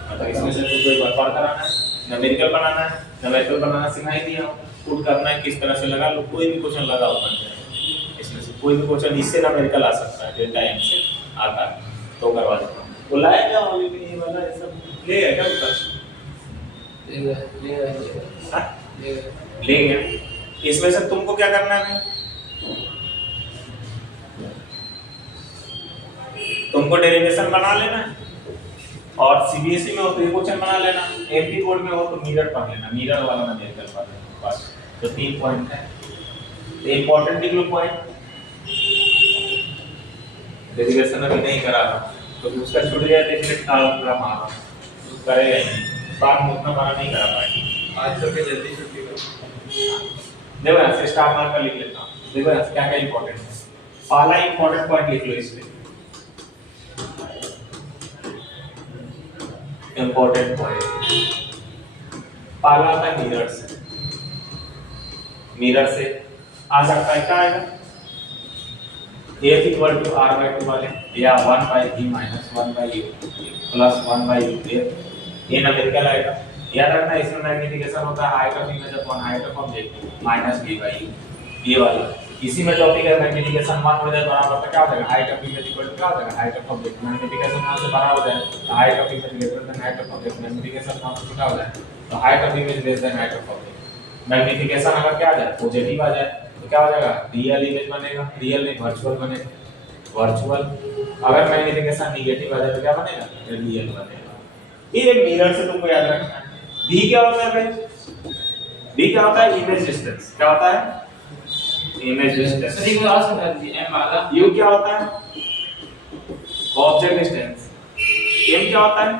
मतलब इसमें से कोई बात पढ़ कराना है, न्यूमेरिकल बनाना है, न्यूमेरिकल बनाना सिखाई दिया, पुट करना है किस तरह से लगा लो, कोई भी क्वेश्चन लगाओ बन जाएगा, इसमें से कोई भी क्वेश्चन इससे न्यूमेरिकल आ सकता है, डेल्टा एम से आता है तो करवा देता हूं। वो लाया क्या, ये वाला ये सब ले आया क्या, हाँ? ले गया। इसमें से तुमको क्या करना है? तुमको डेरिवेशन बना लेना है और सीबीएसई में हो तो ये क्वेश्चन बना लेना, एमपी बोर्ड में हो तो मिरर पढ़ लेना, मिरर वाला ना देख कर पा लेना बस। तो 3 पॉइंट है, तो इंपॉर्टेंट लिख लो पॉइंट। डेरिवेशन अभी नहीं करा तो उसका छूट गया तो इसलिए पूरा मारा करेगा ही नहीं, बात में उतना बड़ा नहीं करा पाएगा। आज सबके जल्दी छुट्टी करो। देखो यहाँ से स्टार मार्कर लिख लेता हूँ। देखो यहाँ से क्या क्या इंपॉर्टेंट है। पहला इंपॉर्टेंट पॉइंट लिख लो इसमें, इंपॉर्टेंट पॉइंट पहला आता है मिरर से। मिरर से आ सकता है क्या आएगा, f = r/2 वाले या 1/v - 1/u प्लस 1/u ये न्यूमेरिकल आएगा। याद रखना इसमें मैग्नीफिकेशन होता है height of image upon height of object minus v/u ये वाला। इसी में टॉपिक है मैग्नीफिकेशन 1 हो जाए बराबर तो क्या हो जाएगा, height of image equal to क्या हो जाएगा, हाइट ऑफ ऑब्जेक्ट। मैग्नीफिकेशन 1 से बड़ा हो जाए तो height of image greater than height of object. Magnification 1 से छोटा हो जाए तो height of image less than height of object. Magnification अगर क्या आ जाए पॉजिटिव आ जाए तो क्या हो जाएगा, रियल इमेज बनेगा, रियल नहीं वर्चुअल बनेगा, वर्चुअल। अगर मैग्नीफिकेशन नेगेटिव आ जाए तो क्या बनेगा, रियल बनेगा। ये मिरर से तुमको याद रखना है। v क्या होता है भाई, v क्या होता है, इमेज डिस्टेंस। क्या होता है, इमेज डिस्टेंस। सर एक बार और समझा दीजिए m वाला। u क्या होता है, ऑब्जेक्ट डिस्टेंस। m क्या होता है,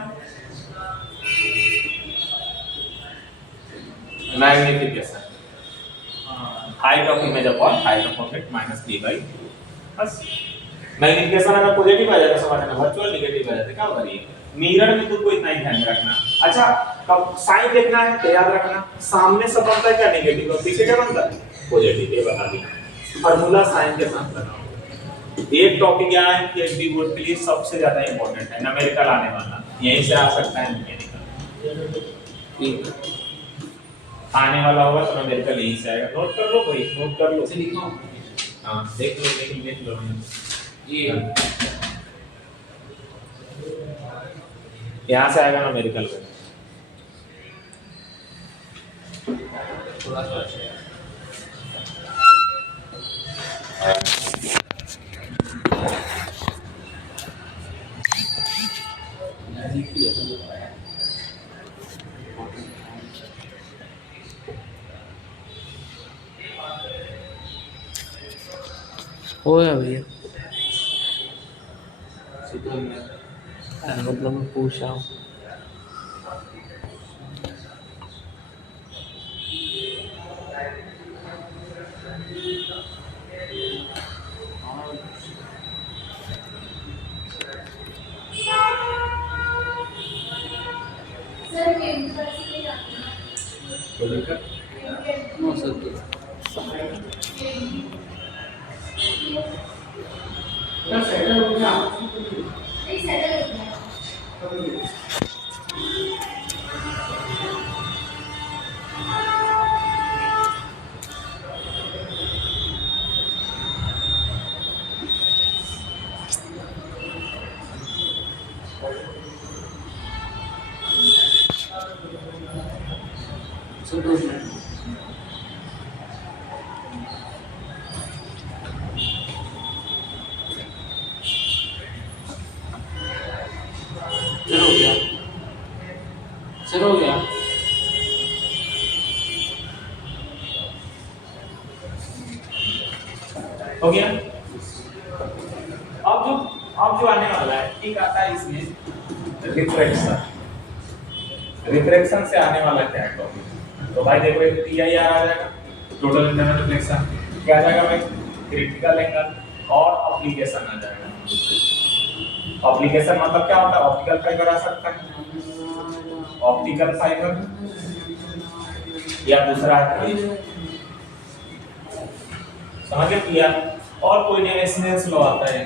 magnification. Height of image upon height of object minus v/, बस। मैग्नीफिकेशन अगर पॉजिटिव आ जाए तो समझ लेना, वर्चुअल नेगेटिव आ जाए तो क्या होगा, ये मिरर में तुमको इतना ही ध्यान रखना। अच्छा कब साइन देखना है तो याद रखना, सामने से बनता है क्या नेगेटिव और पीछे क्या बनता है पॉजिटिव, ये बता दिया। फार्मूला साइन के साथ लगाओ। एक टॉपिक यहाँ है कि एमपी बोर्ड के लिए सबसे ज्यादा इंपॉर्टेंट है, न्यूमेरिकल आने वाला, यहीं से आ सकता है न्यूमेरिकल। आने वाला होगा तो न्यूमेरिकल यहीं से आएगा। नोट कर लो भाई, नोट कर लो। इसे लिखो। हां देख लो ये यहाँ से आएगा न्यूमेरिकल में। थोड़ा सा हो गया भैया, मतलब मैं पूछ रहा हूँ। नो सर सर हो गया। हो गया। अब जो आने वाला है ठीक आता है इसमें रिफ्रैक्शन। रिफ्रैक्शन से आने वाला क्या है टॉपिक, तो भाई देखो एक PIR आ जाएगा, टोटल इंटरनल रिफ्लेक्शन। क्या आ जाएगा भाई, क्रिटिकल एंगल और एप्लीकेशन आ जाएगा। एप्लीकेशन मतलब क्या होता है, ऑप्टिकल फाइबर आ सकता है, ऑप्टिकल फाइबर या दूसरा है समझ लिया। और कोई नहीं, स्नेल्स लॉ आता है,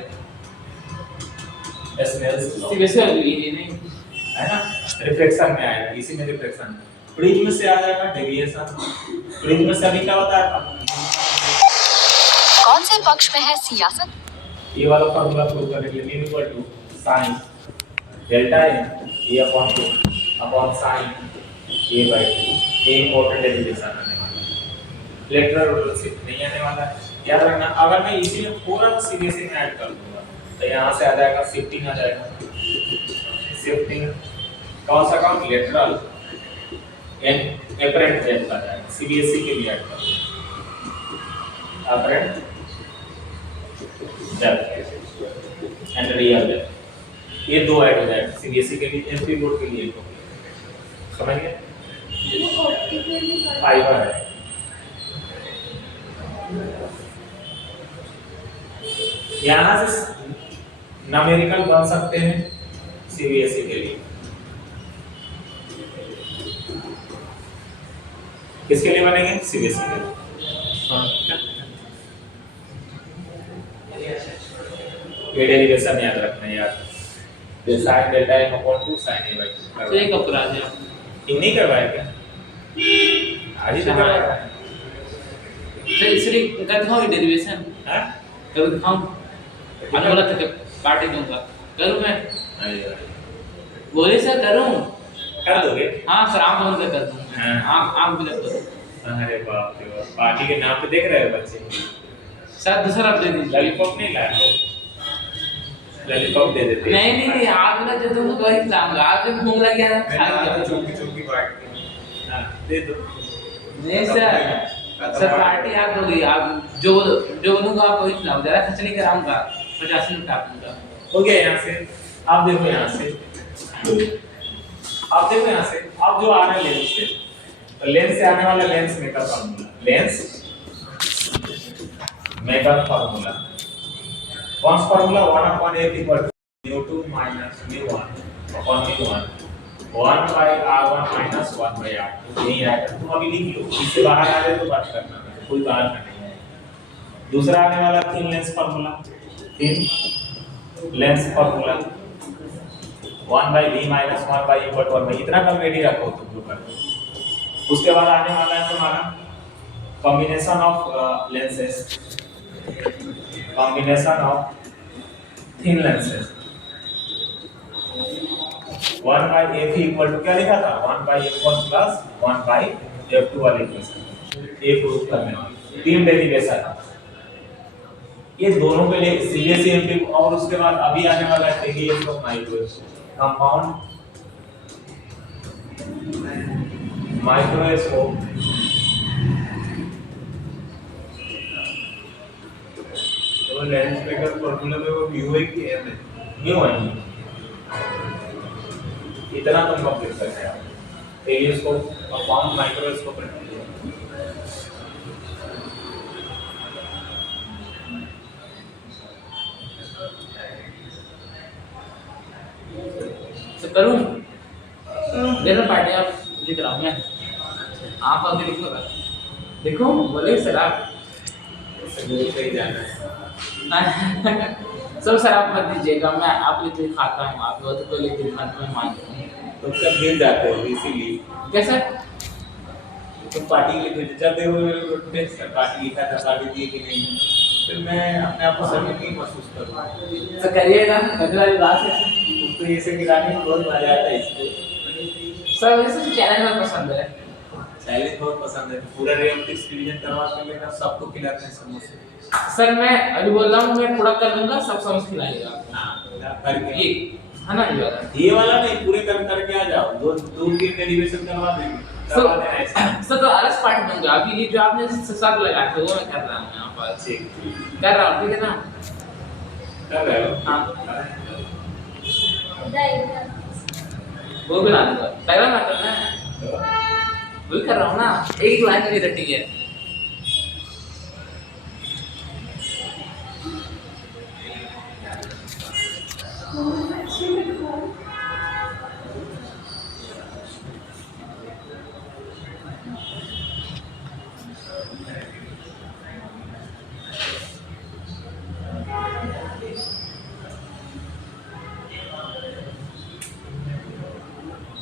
स्नेल्स लॉ वैसे ये नहीं है ना, रिफ्लेक्शन में आएगा, इसी में रिफ्लेक्शन। प्रिज्म से आ जाएगा डेविएशन। प्रिज्म से अभी क्या होता है, कौन से पक्ष में है सियासत, ये वाला फार्मूला प्रूव करने के लिए m = sin delta n a/2 upon sin A/2 ये इंपॉर्टेंट डेरिवेशन आने वाला है। लेटरल रोटेशन शिफ्ट नहीं आने वाला है, याद रखना। अगर मैं इसी में पूरा सीबीएसई में ऐड कर दूंगा तो यहाँ से आ जाएगा शिफ्टिंग, आ जाएगा शिफ्टिंग। कौन सा काम? लेटरल एंड अपरेंट डेप्थ आ जाएगा, सीबीएसई के लिए ऐड कर दूंगा apparent depth and real depth, ये दो ऐड हो जाएगा सीबीएसई के लिए, एमपी बोर्ड के लिए एक हो गया। समझ गए? फाइबर है। यहाँ से न्यूमेरिकल बन सकते हैं सीबीएसई के लिए। किसके लिए बनेंगे? सीबीएसई के लिए। ये डेरिवेशन याद रखना है यार। ये sin delta m upon 2 sin a by 2। तो ये कब करा दिया? ये नहीं करवाया क्या? आज ही तो करवाया है। तो इसलिए कर दिखाओ ये डेरिवेशन, हाँ? कर दिखाऊं? आने वाला था काट ही दूंगा, करूं मैं? अरे बोले सर करूं? कर दोगे? हाँ सर, आँख बंद कर दूंगा, हाँ। आँख भी लग दो। अरे बाप रे बाप, पार्टी के नाम पे देख रहे हो बच्चे? सर दूसरा आप दे दीजिए। लॉलीपॉप नहीं लाया हो? लॉलीपॉप दे देते। नहीं आप ना जो तुम वही खिलाऊंगा, आप जब भूख लग गया खा लिया। चौकी बांट के। हाँ, दे दो। नहीं सर पार्टी आप दोगे, आप जो बोलूंगा आप वही खिलाऊंगा, ज़्यादा खर्च नहीं कराऊंगा, 50 मिनट काटूंगा। हो गया यहाँ से। आप देखो यहाँ से, आप देखो यहाँ से, आप जो आ रहे हैं लेंस से, तो लेंस से आने वाला lens maker formula, lens maker formula कौन सा formula? 1/f equal to mu2 minus mu1 upon mu1 1 by r1 minus 1 by r2। यही आएगा, तुम अभी लिख लो, इससे बाहर आ जाए तो बात करना है, कोई बाहर का नहीं है। दूसरा आने वाला thin lens formula, thin lens formula 1 by v minus 1 by u but 1 by, इतना कम रेडी रखो तुम जो कर। उसके बाद आने वाला है तुम्हारा combination of lenses, combination of thin lenses 1 by f equal to क्या लिखा था? 1 by f1 plus 1 by f2 वाले इक्वेशन, ये प्रूव करने वाले तीन डेरिवेशन ये दोनों के लिए सीबीएसई एमपी। और उसके बाद अभी आने वाला है टेलीस्कोप माइक्रोस्कोप, कंपाउंड माइक्रोस्कोप तो लेंस मेकर फार्मूला में वो म्यू है कि एम है? म्यू है। इतना तुम कंप्लीट कर गया। टेलीस्कोप, कंपाउंड माइक्रोस्कोप तो करूं? देखो पार्टी आप लिख रहा हूँ मैं, आप आगे लिख लो। देखो बोले सर आप सही जाना है। सब सर आप मत दीजिएगा, मैं आप लिख के खाता हूँ, आप लोग तो लिख के खाता मैं मानता हूँ। तुम सब गिर जाते हो इसीलिए। कैसे? तुम पार्टी के लिए जब देखो मेरे को पार्टी लिखा था, पार्टी दी कि नहीं, फिर मैं अपने आप को शर्मिंदगी नहीं महसूस करूँगा। तो करिएगा, अगली वाली बात है। तुमको ये सब गिराने में बहुत मजा आता है इसको। सर वैसे चैनल में पसंद है, चैलेंज बहुत पसंद है। पूरा रियलिस्टिक डिवीजन करवा कर लेना, सबको खिलाते हैं समोसे। सर मैं अभी बोल रहा हूँ, मैं पूरा कर लूंगा, सब समझ खिलाइएगा आपको। हाँ, करके ये है ना ये वाला? ये वाला नहीं, पूरे करके आ जाओ, दो तीन डेरिवेशन करवा देंगे, करवा देना ऐसा। सर तो अलग पार्ट दूंगा, अभी ये जो आपने सब लगा के वो मैं कर रहा हूँ यहाँ पर, ठीक कर रहा हूँ, ठीक है ना? कर रहे हो? हाँ वो भी ला दूंगा, पहला ना करना है, वही कर रहा हूँ ना, एक लाइन में नहीं रटी है।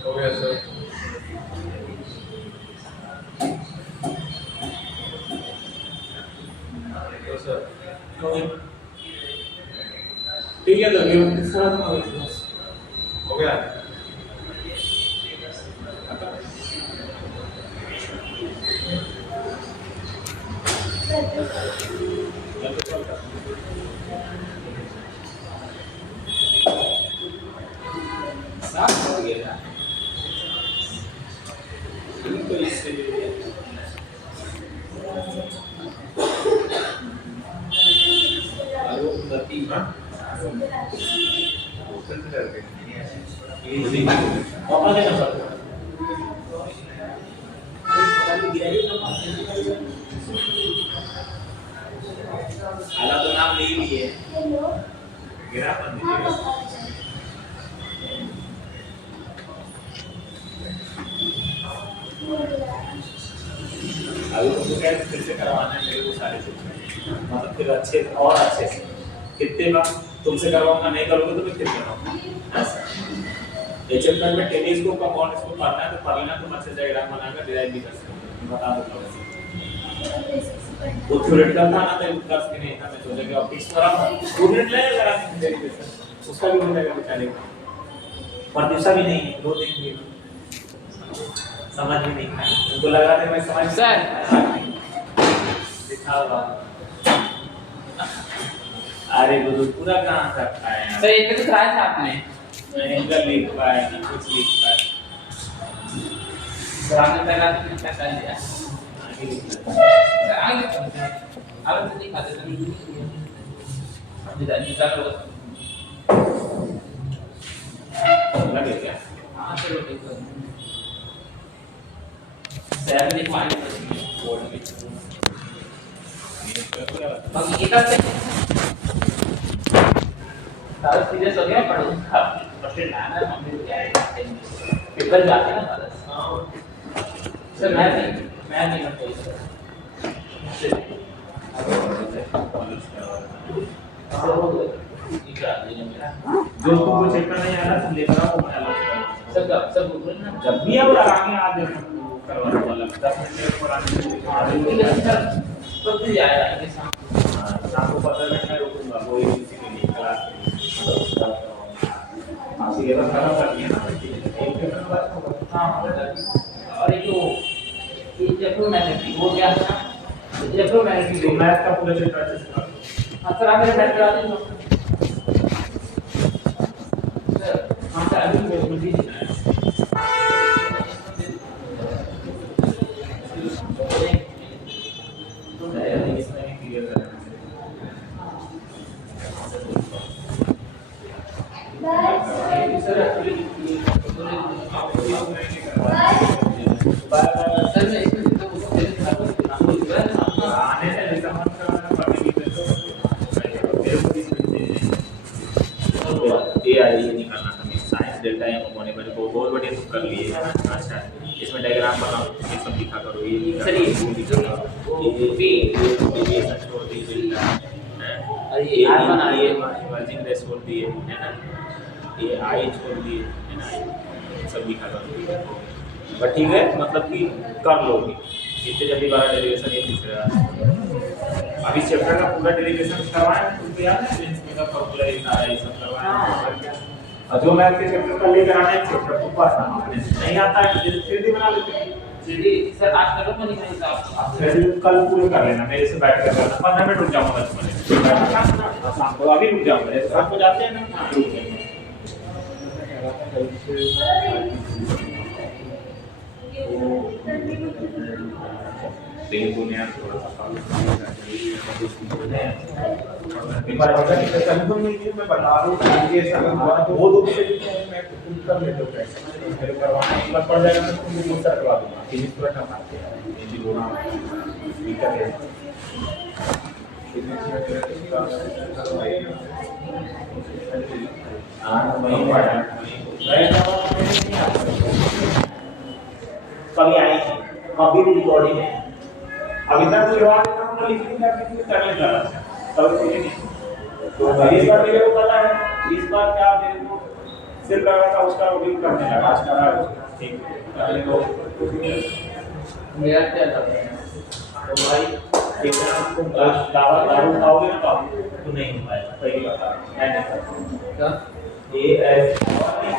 हो गया सर। तो सर ठीक है, तो ये हो गया। साफ हो गया तो इससे आला तो नाम ले लिए गिरा बंद दीजिएगा अभी तुमको क्या फिर से करवाना है मेरे को सारे मतलब फिर अच्छे और अच्छे से कितने बार तुमसे करवाऊंगा नहीं करोगे तो मैं फिर करवाऊंगा एचएफएल में टेलीस्कोप का कौन इसको पढ़ना है तो पढ़ लेना तुम अच्छे डायग्राम बनाकर डिराइव भी कर सकते हो बता दूंगा वो थ्योरेटिकल था ना तो कर्स के नहीं था मैं सोचा कि ऑप्टिक्स पर आप 2 मिनट लगेगा कराने के लिए उसका भी हो जाएगा बेचारे पर दिशा भी नहीं है 2 दिन भी समझ में नहीं आया उनको लगा था मैं समझ सर दिखाओ अरे वो पूरा कहां तक आया सर ये तो कराया था आपने मैंने इधर लिख पाया नहीं कुछ लिख पाया सर आपने पहला तो क्या कर लिया आगे लिखना सर आगे अब तो दिखा देता हूं निदान करो लगे क्या हां सर ओके सर लिख माइंड बोर्ड में बाकी ये करते सारा सीरियस हो गया पढ़ूंगा फर्स्ट लाना है मम्मी क्या है पेपर जाते हैं ना सर मैं नहीं करता सर जो तुमको चेक करना है ना तुम लेकर आओ मैं अलग करूंगा सब बोल ना जब भी आप लगाएंगे आ देना करवा दो अलग 10 मिनट के ऊपर आने सर तो फिर आएगा के साथ शाम को 15 मिनट में रुकूंगा वो इसी के लिए क्लास आप ये बस खत्म कर दिया ना एक के बाद हां और एक जो इलेक्ट्रोमैग्नेटिक वो क्या था इलेक्ट्रोमैग्नेटिक जो मैथ का पूरा चैप्टर अच्छे से कर हां सर आप मेरे बैठ करा दें सर हां सर अभी मैं दीजिए कर लिए अच्छा इसमें डायग्राम बनाओ ये सब दिखा करो ये सर ये सच छोड़ दीजिए ये बना ये इमर्जिंग रेस छोड़ दिए है ना ये आई छोड़ दिए है ना सब दिखा करो बट ठीक है मतलब कि कर लोगे इतने जल्दी 12 डेरिवेशन ये पूछ रहा अभी चैप्टर का पूरा डेरिवेशन करवाएं तुमको याद है लेंस में का फॉर्मूला ये सब करवाएं और जो मैथ के चैप्टर का लेकर आना है चैप्टर को पास नहीं आता है तो 3D बना लेते हैं जी सर आज करो मैं नहीं साहब आप 3D कल पूरे कर लेना मेरे से बैठ कर करना 15 मिनट रुक जाऊंगा बस मैं शाम को अभी रुक जाऊंगा जैसे शाम को जाते हैं ना रुक जाएंगे दुनिया थोड़ा सा मैं बता रहा हूँ ये अगर हुआ तो वो 2 मैं खुद कर लेता हूँ पैसे मेरे करवाना एक बार पड़ जाएगा तो तुम मुझसे करवा दूंगा फिनिश पूरा करना ये भी बोलना दिक्कत है कभी आई कभी भी रिकॉर्डिंग है अभी तक जो याद है ना लिखने कर लेता था कभी सीखे नहीं तो इस बार मेरे को पता है इस बार क्या मेरे को सिर्फ लगा था उसका रिव्यू करने लगा आज कर रहा है उसका ठीक करने को मेरा क्या था तो भाई इतना तुम दारू खाओगे ना तो नहीं हो पाएगा सही बता मैं नहीं क्या ए एस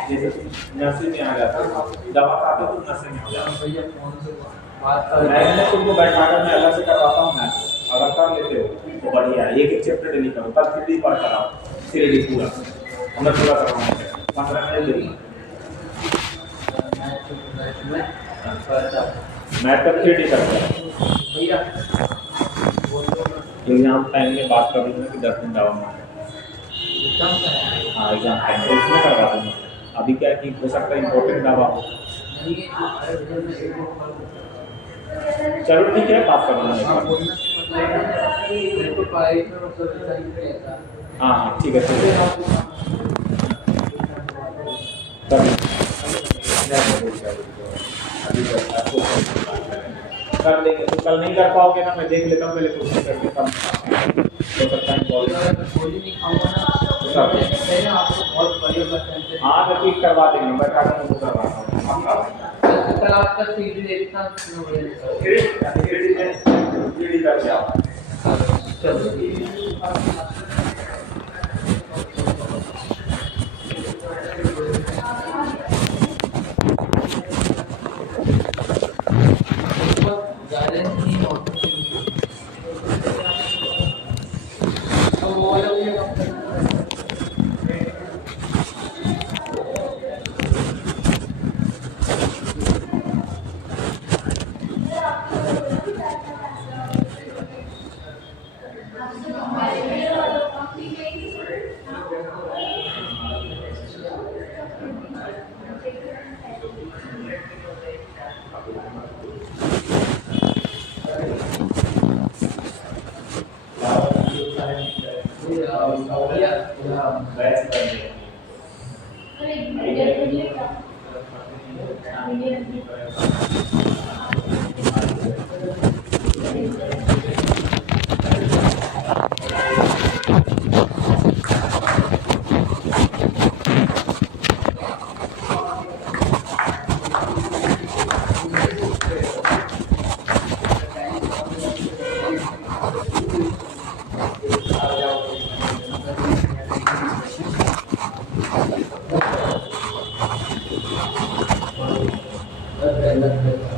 जैसे तुम नर्सरी में आ जाते हो, दवा खाते हो तो नर्सरी में आ जाते हो। मैंने तुमको बैठा कर मैं अलग से करवाता हूँ मैथ, अगर कर लेते हो तो बढ़िया, एक चैप्टर डेली करो, कल 3D पढ़ कराओ, 3D पूरा हमें पूरा करवाना है, 15 मिनट डेली। मैथ का 3D करते हैं भैया, एग्जाम टाइम में बात कर लूँगा कि 10 दिन दवा मांगे। हाँ एग्जाम टाइम तो उसमें करवा दूँगा। अभी क्या है कि हो सकता है इम्पोर्टेंट दवा हो। चलो ठीक है, बात कर लूँगा। हाँ हाँ ठीक है कर देंगे। तो कल नहीं कर पाओगे ना, मैं देख लेता हूँ पहले कोशिश करके कम हो सकता है। हाँ तो ठीक करवा देंगे, मैं करवा रहा अलग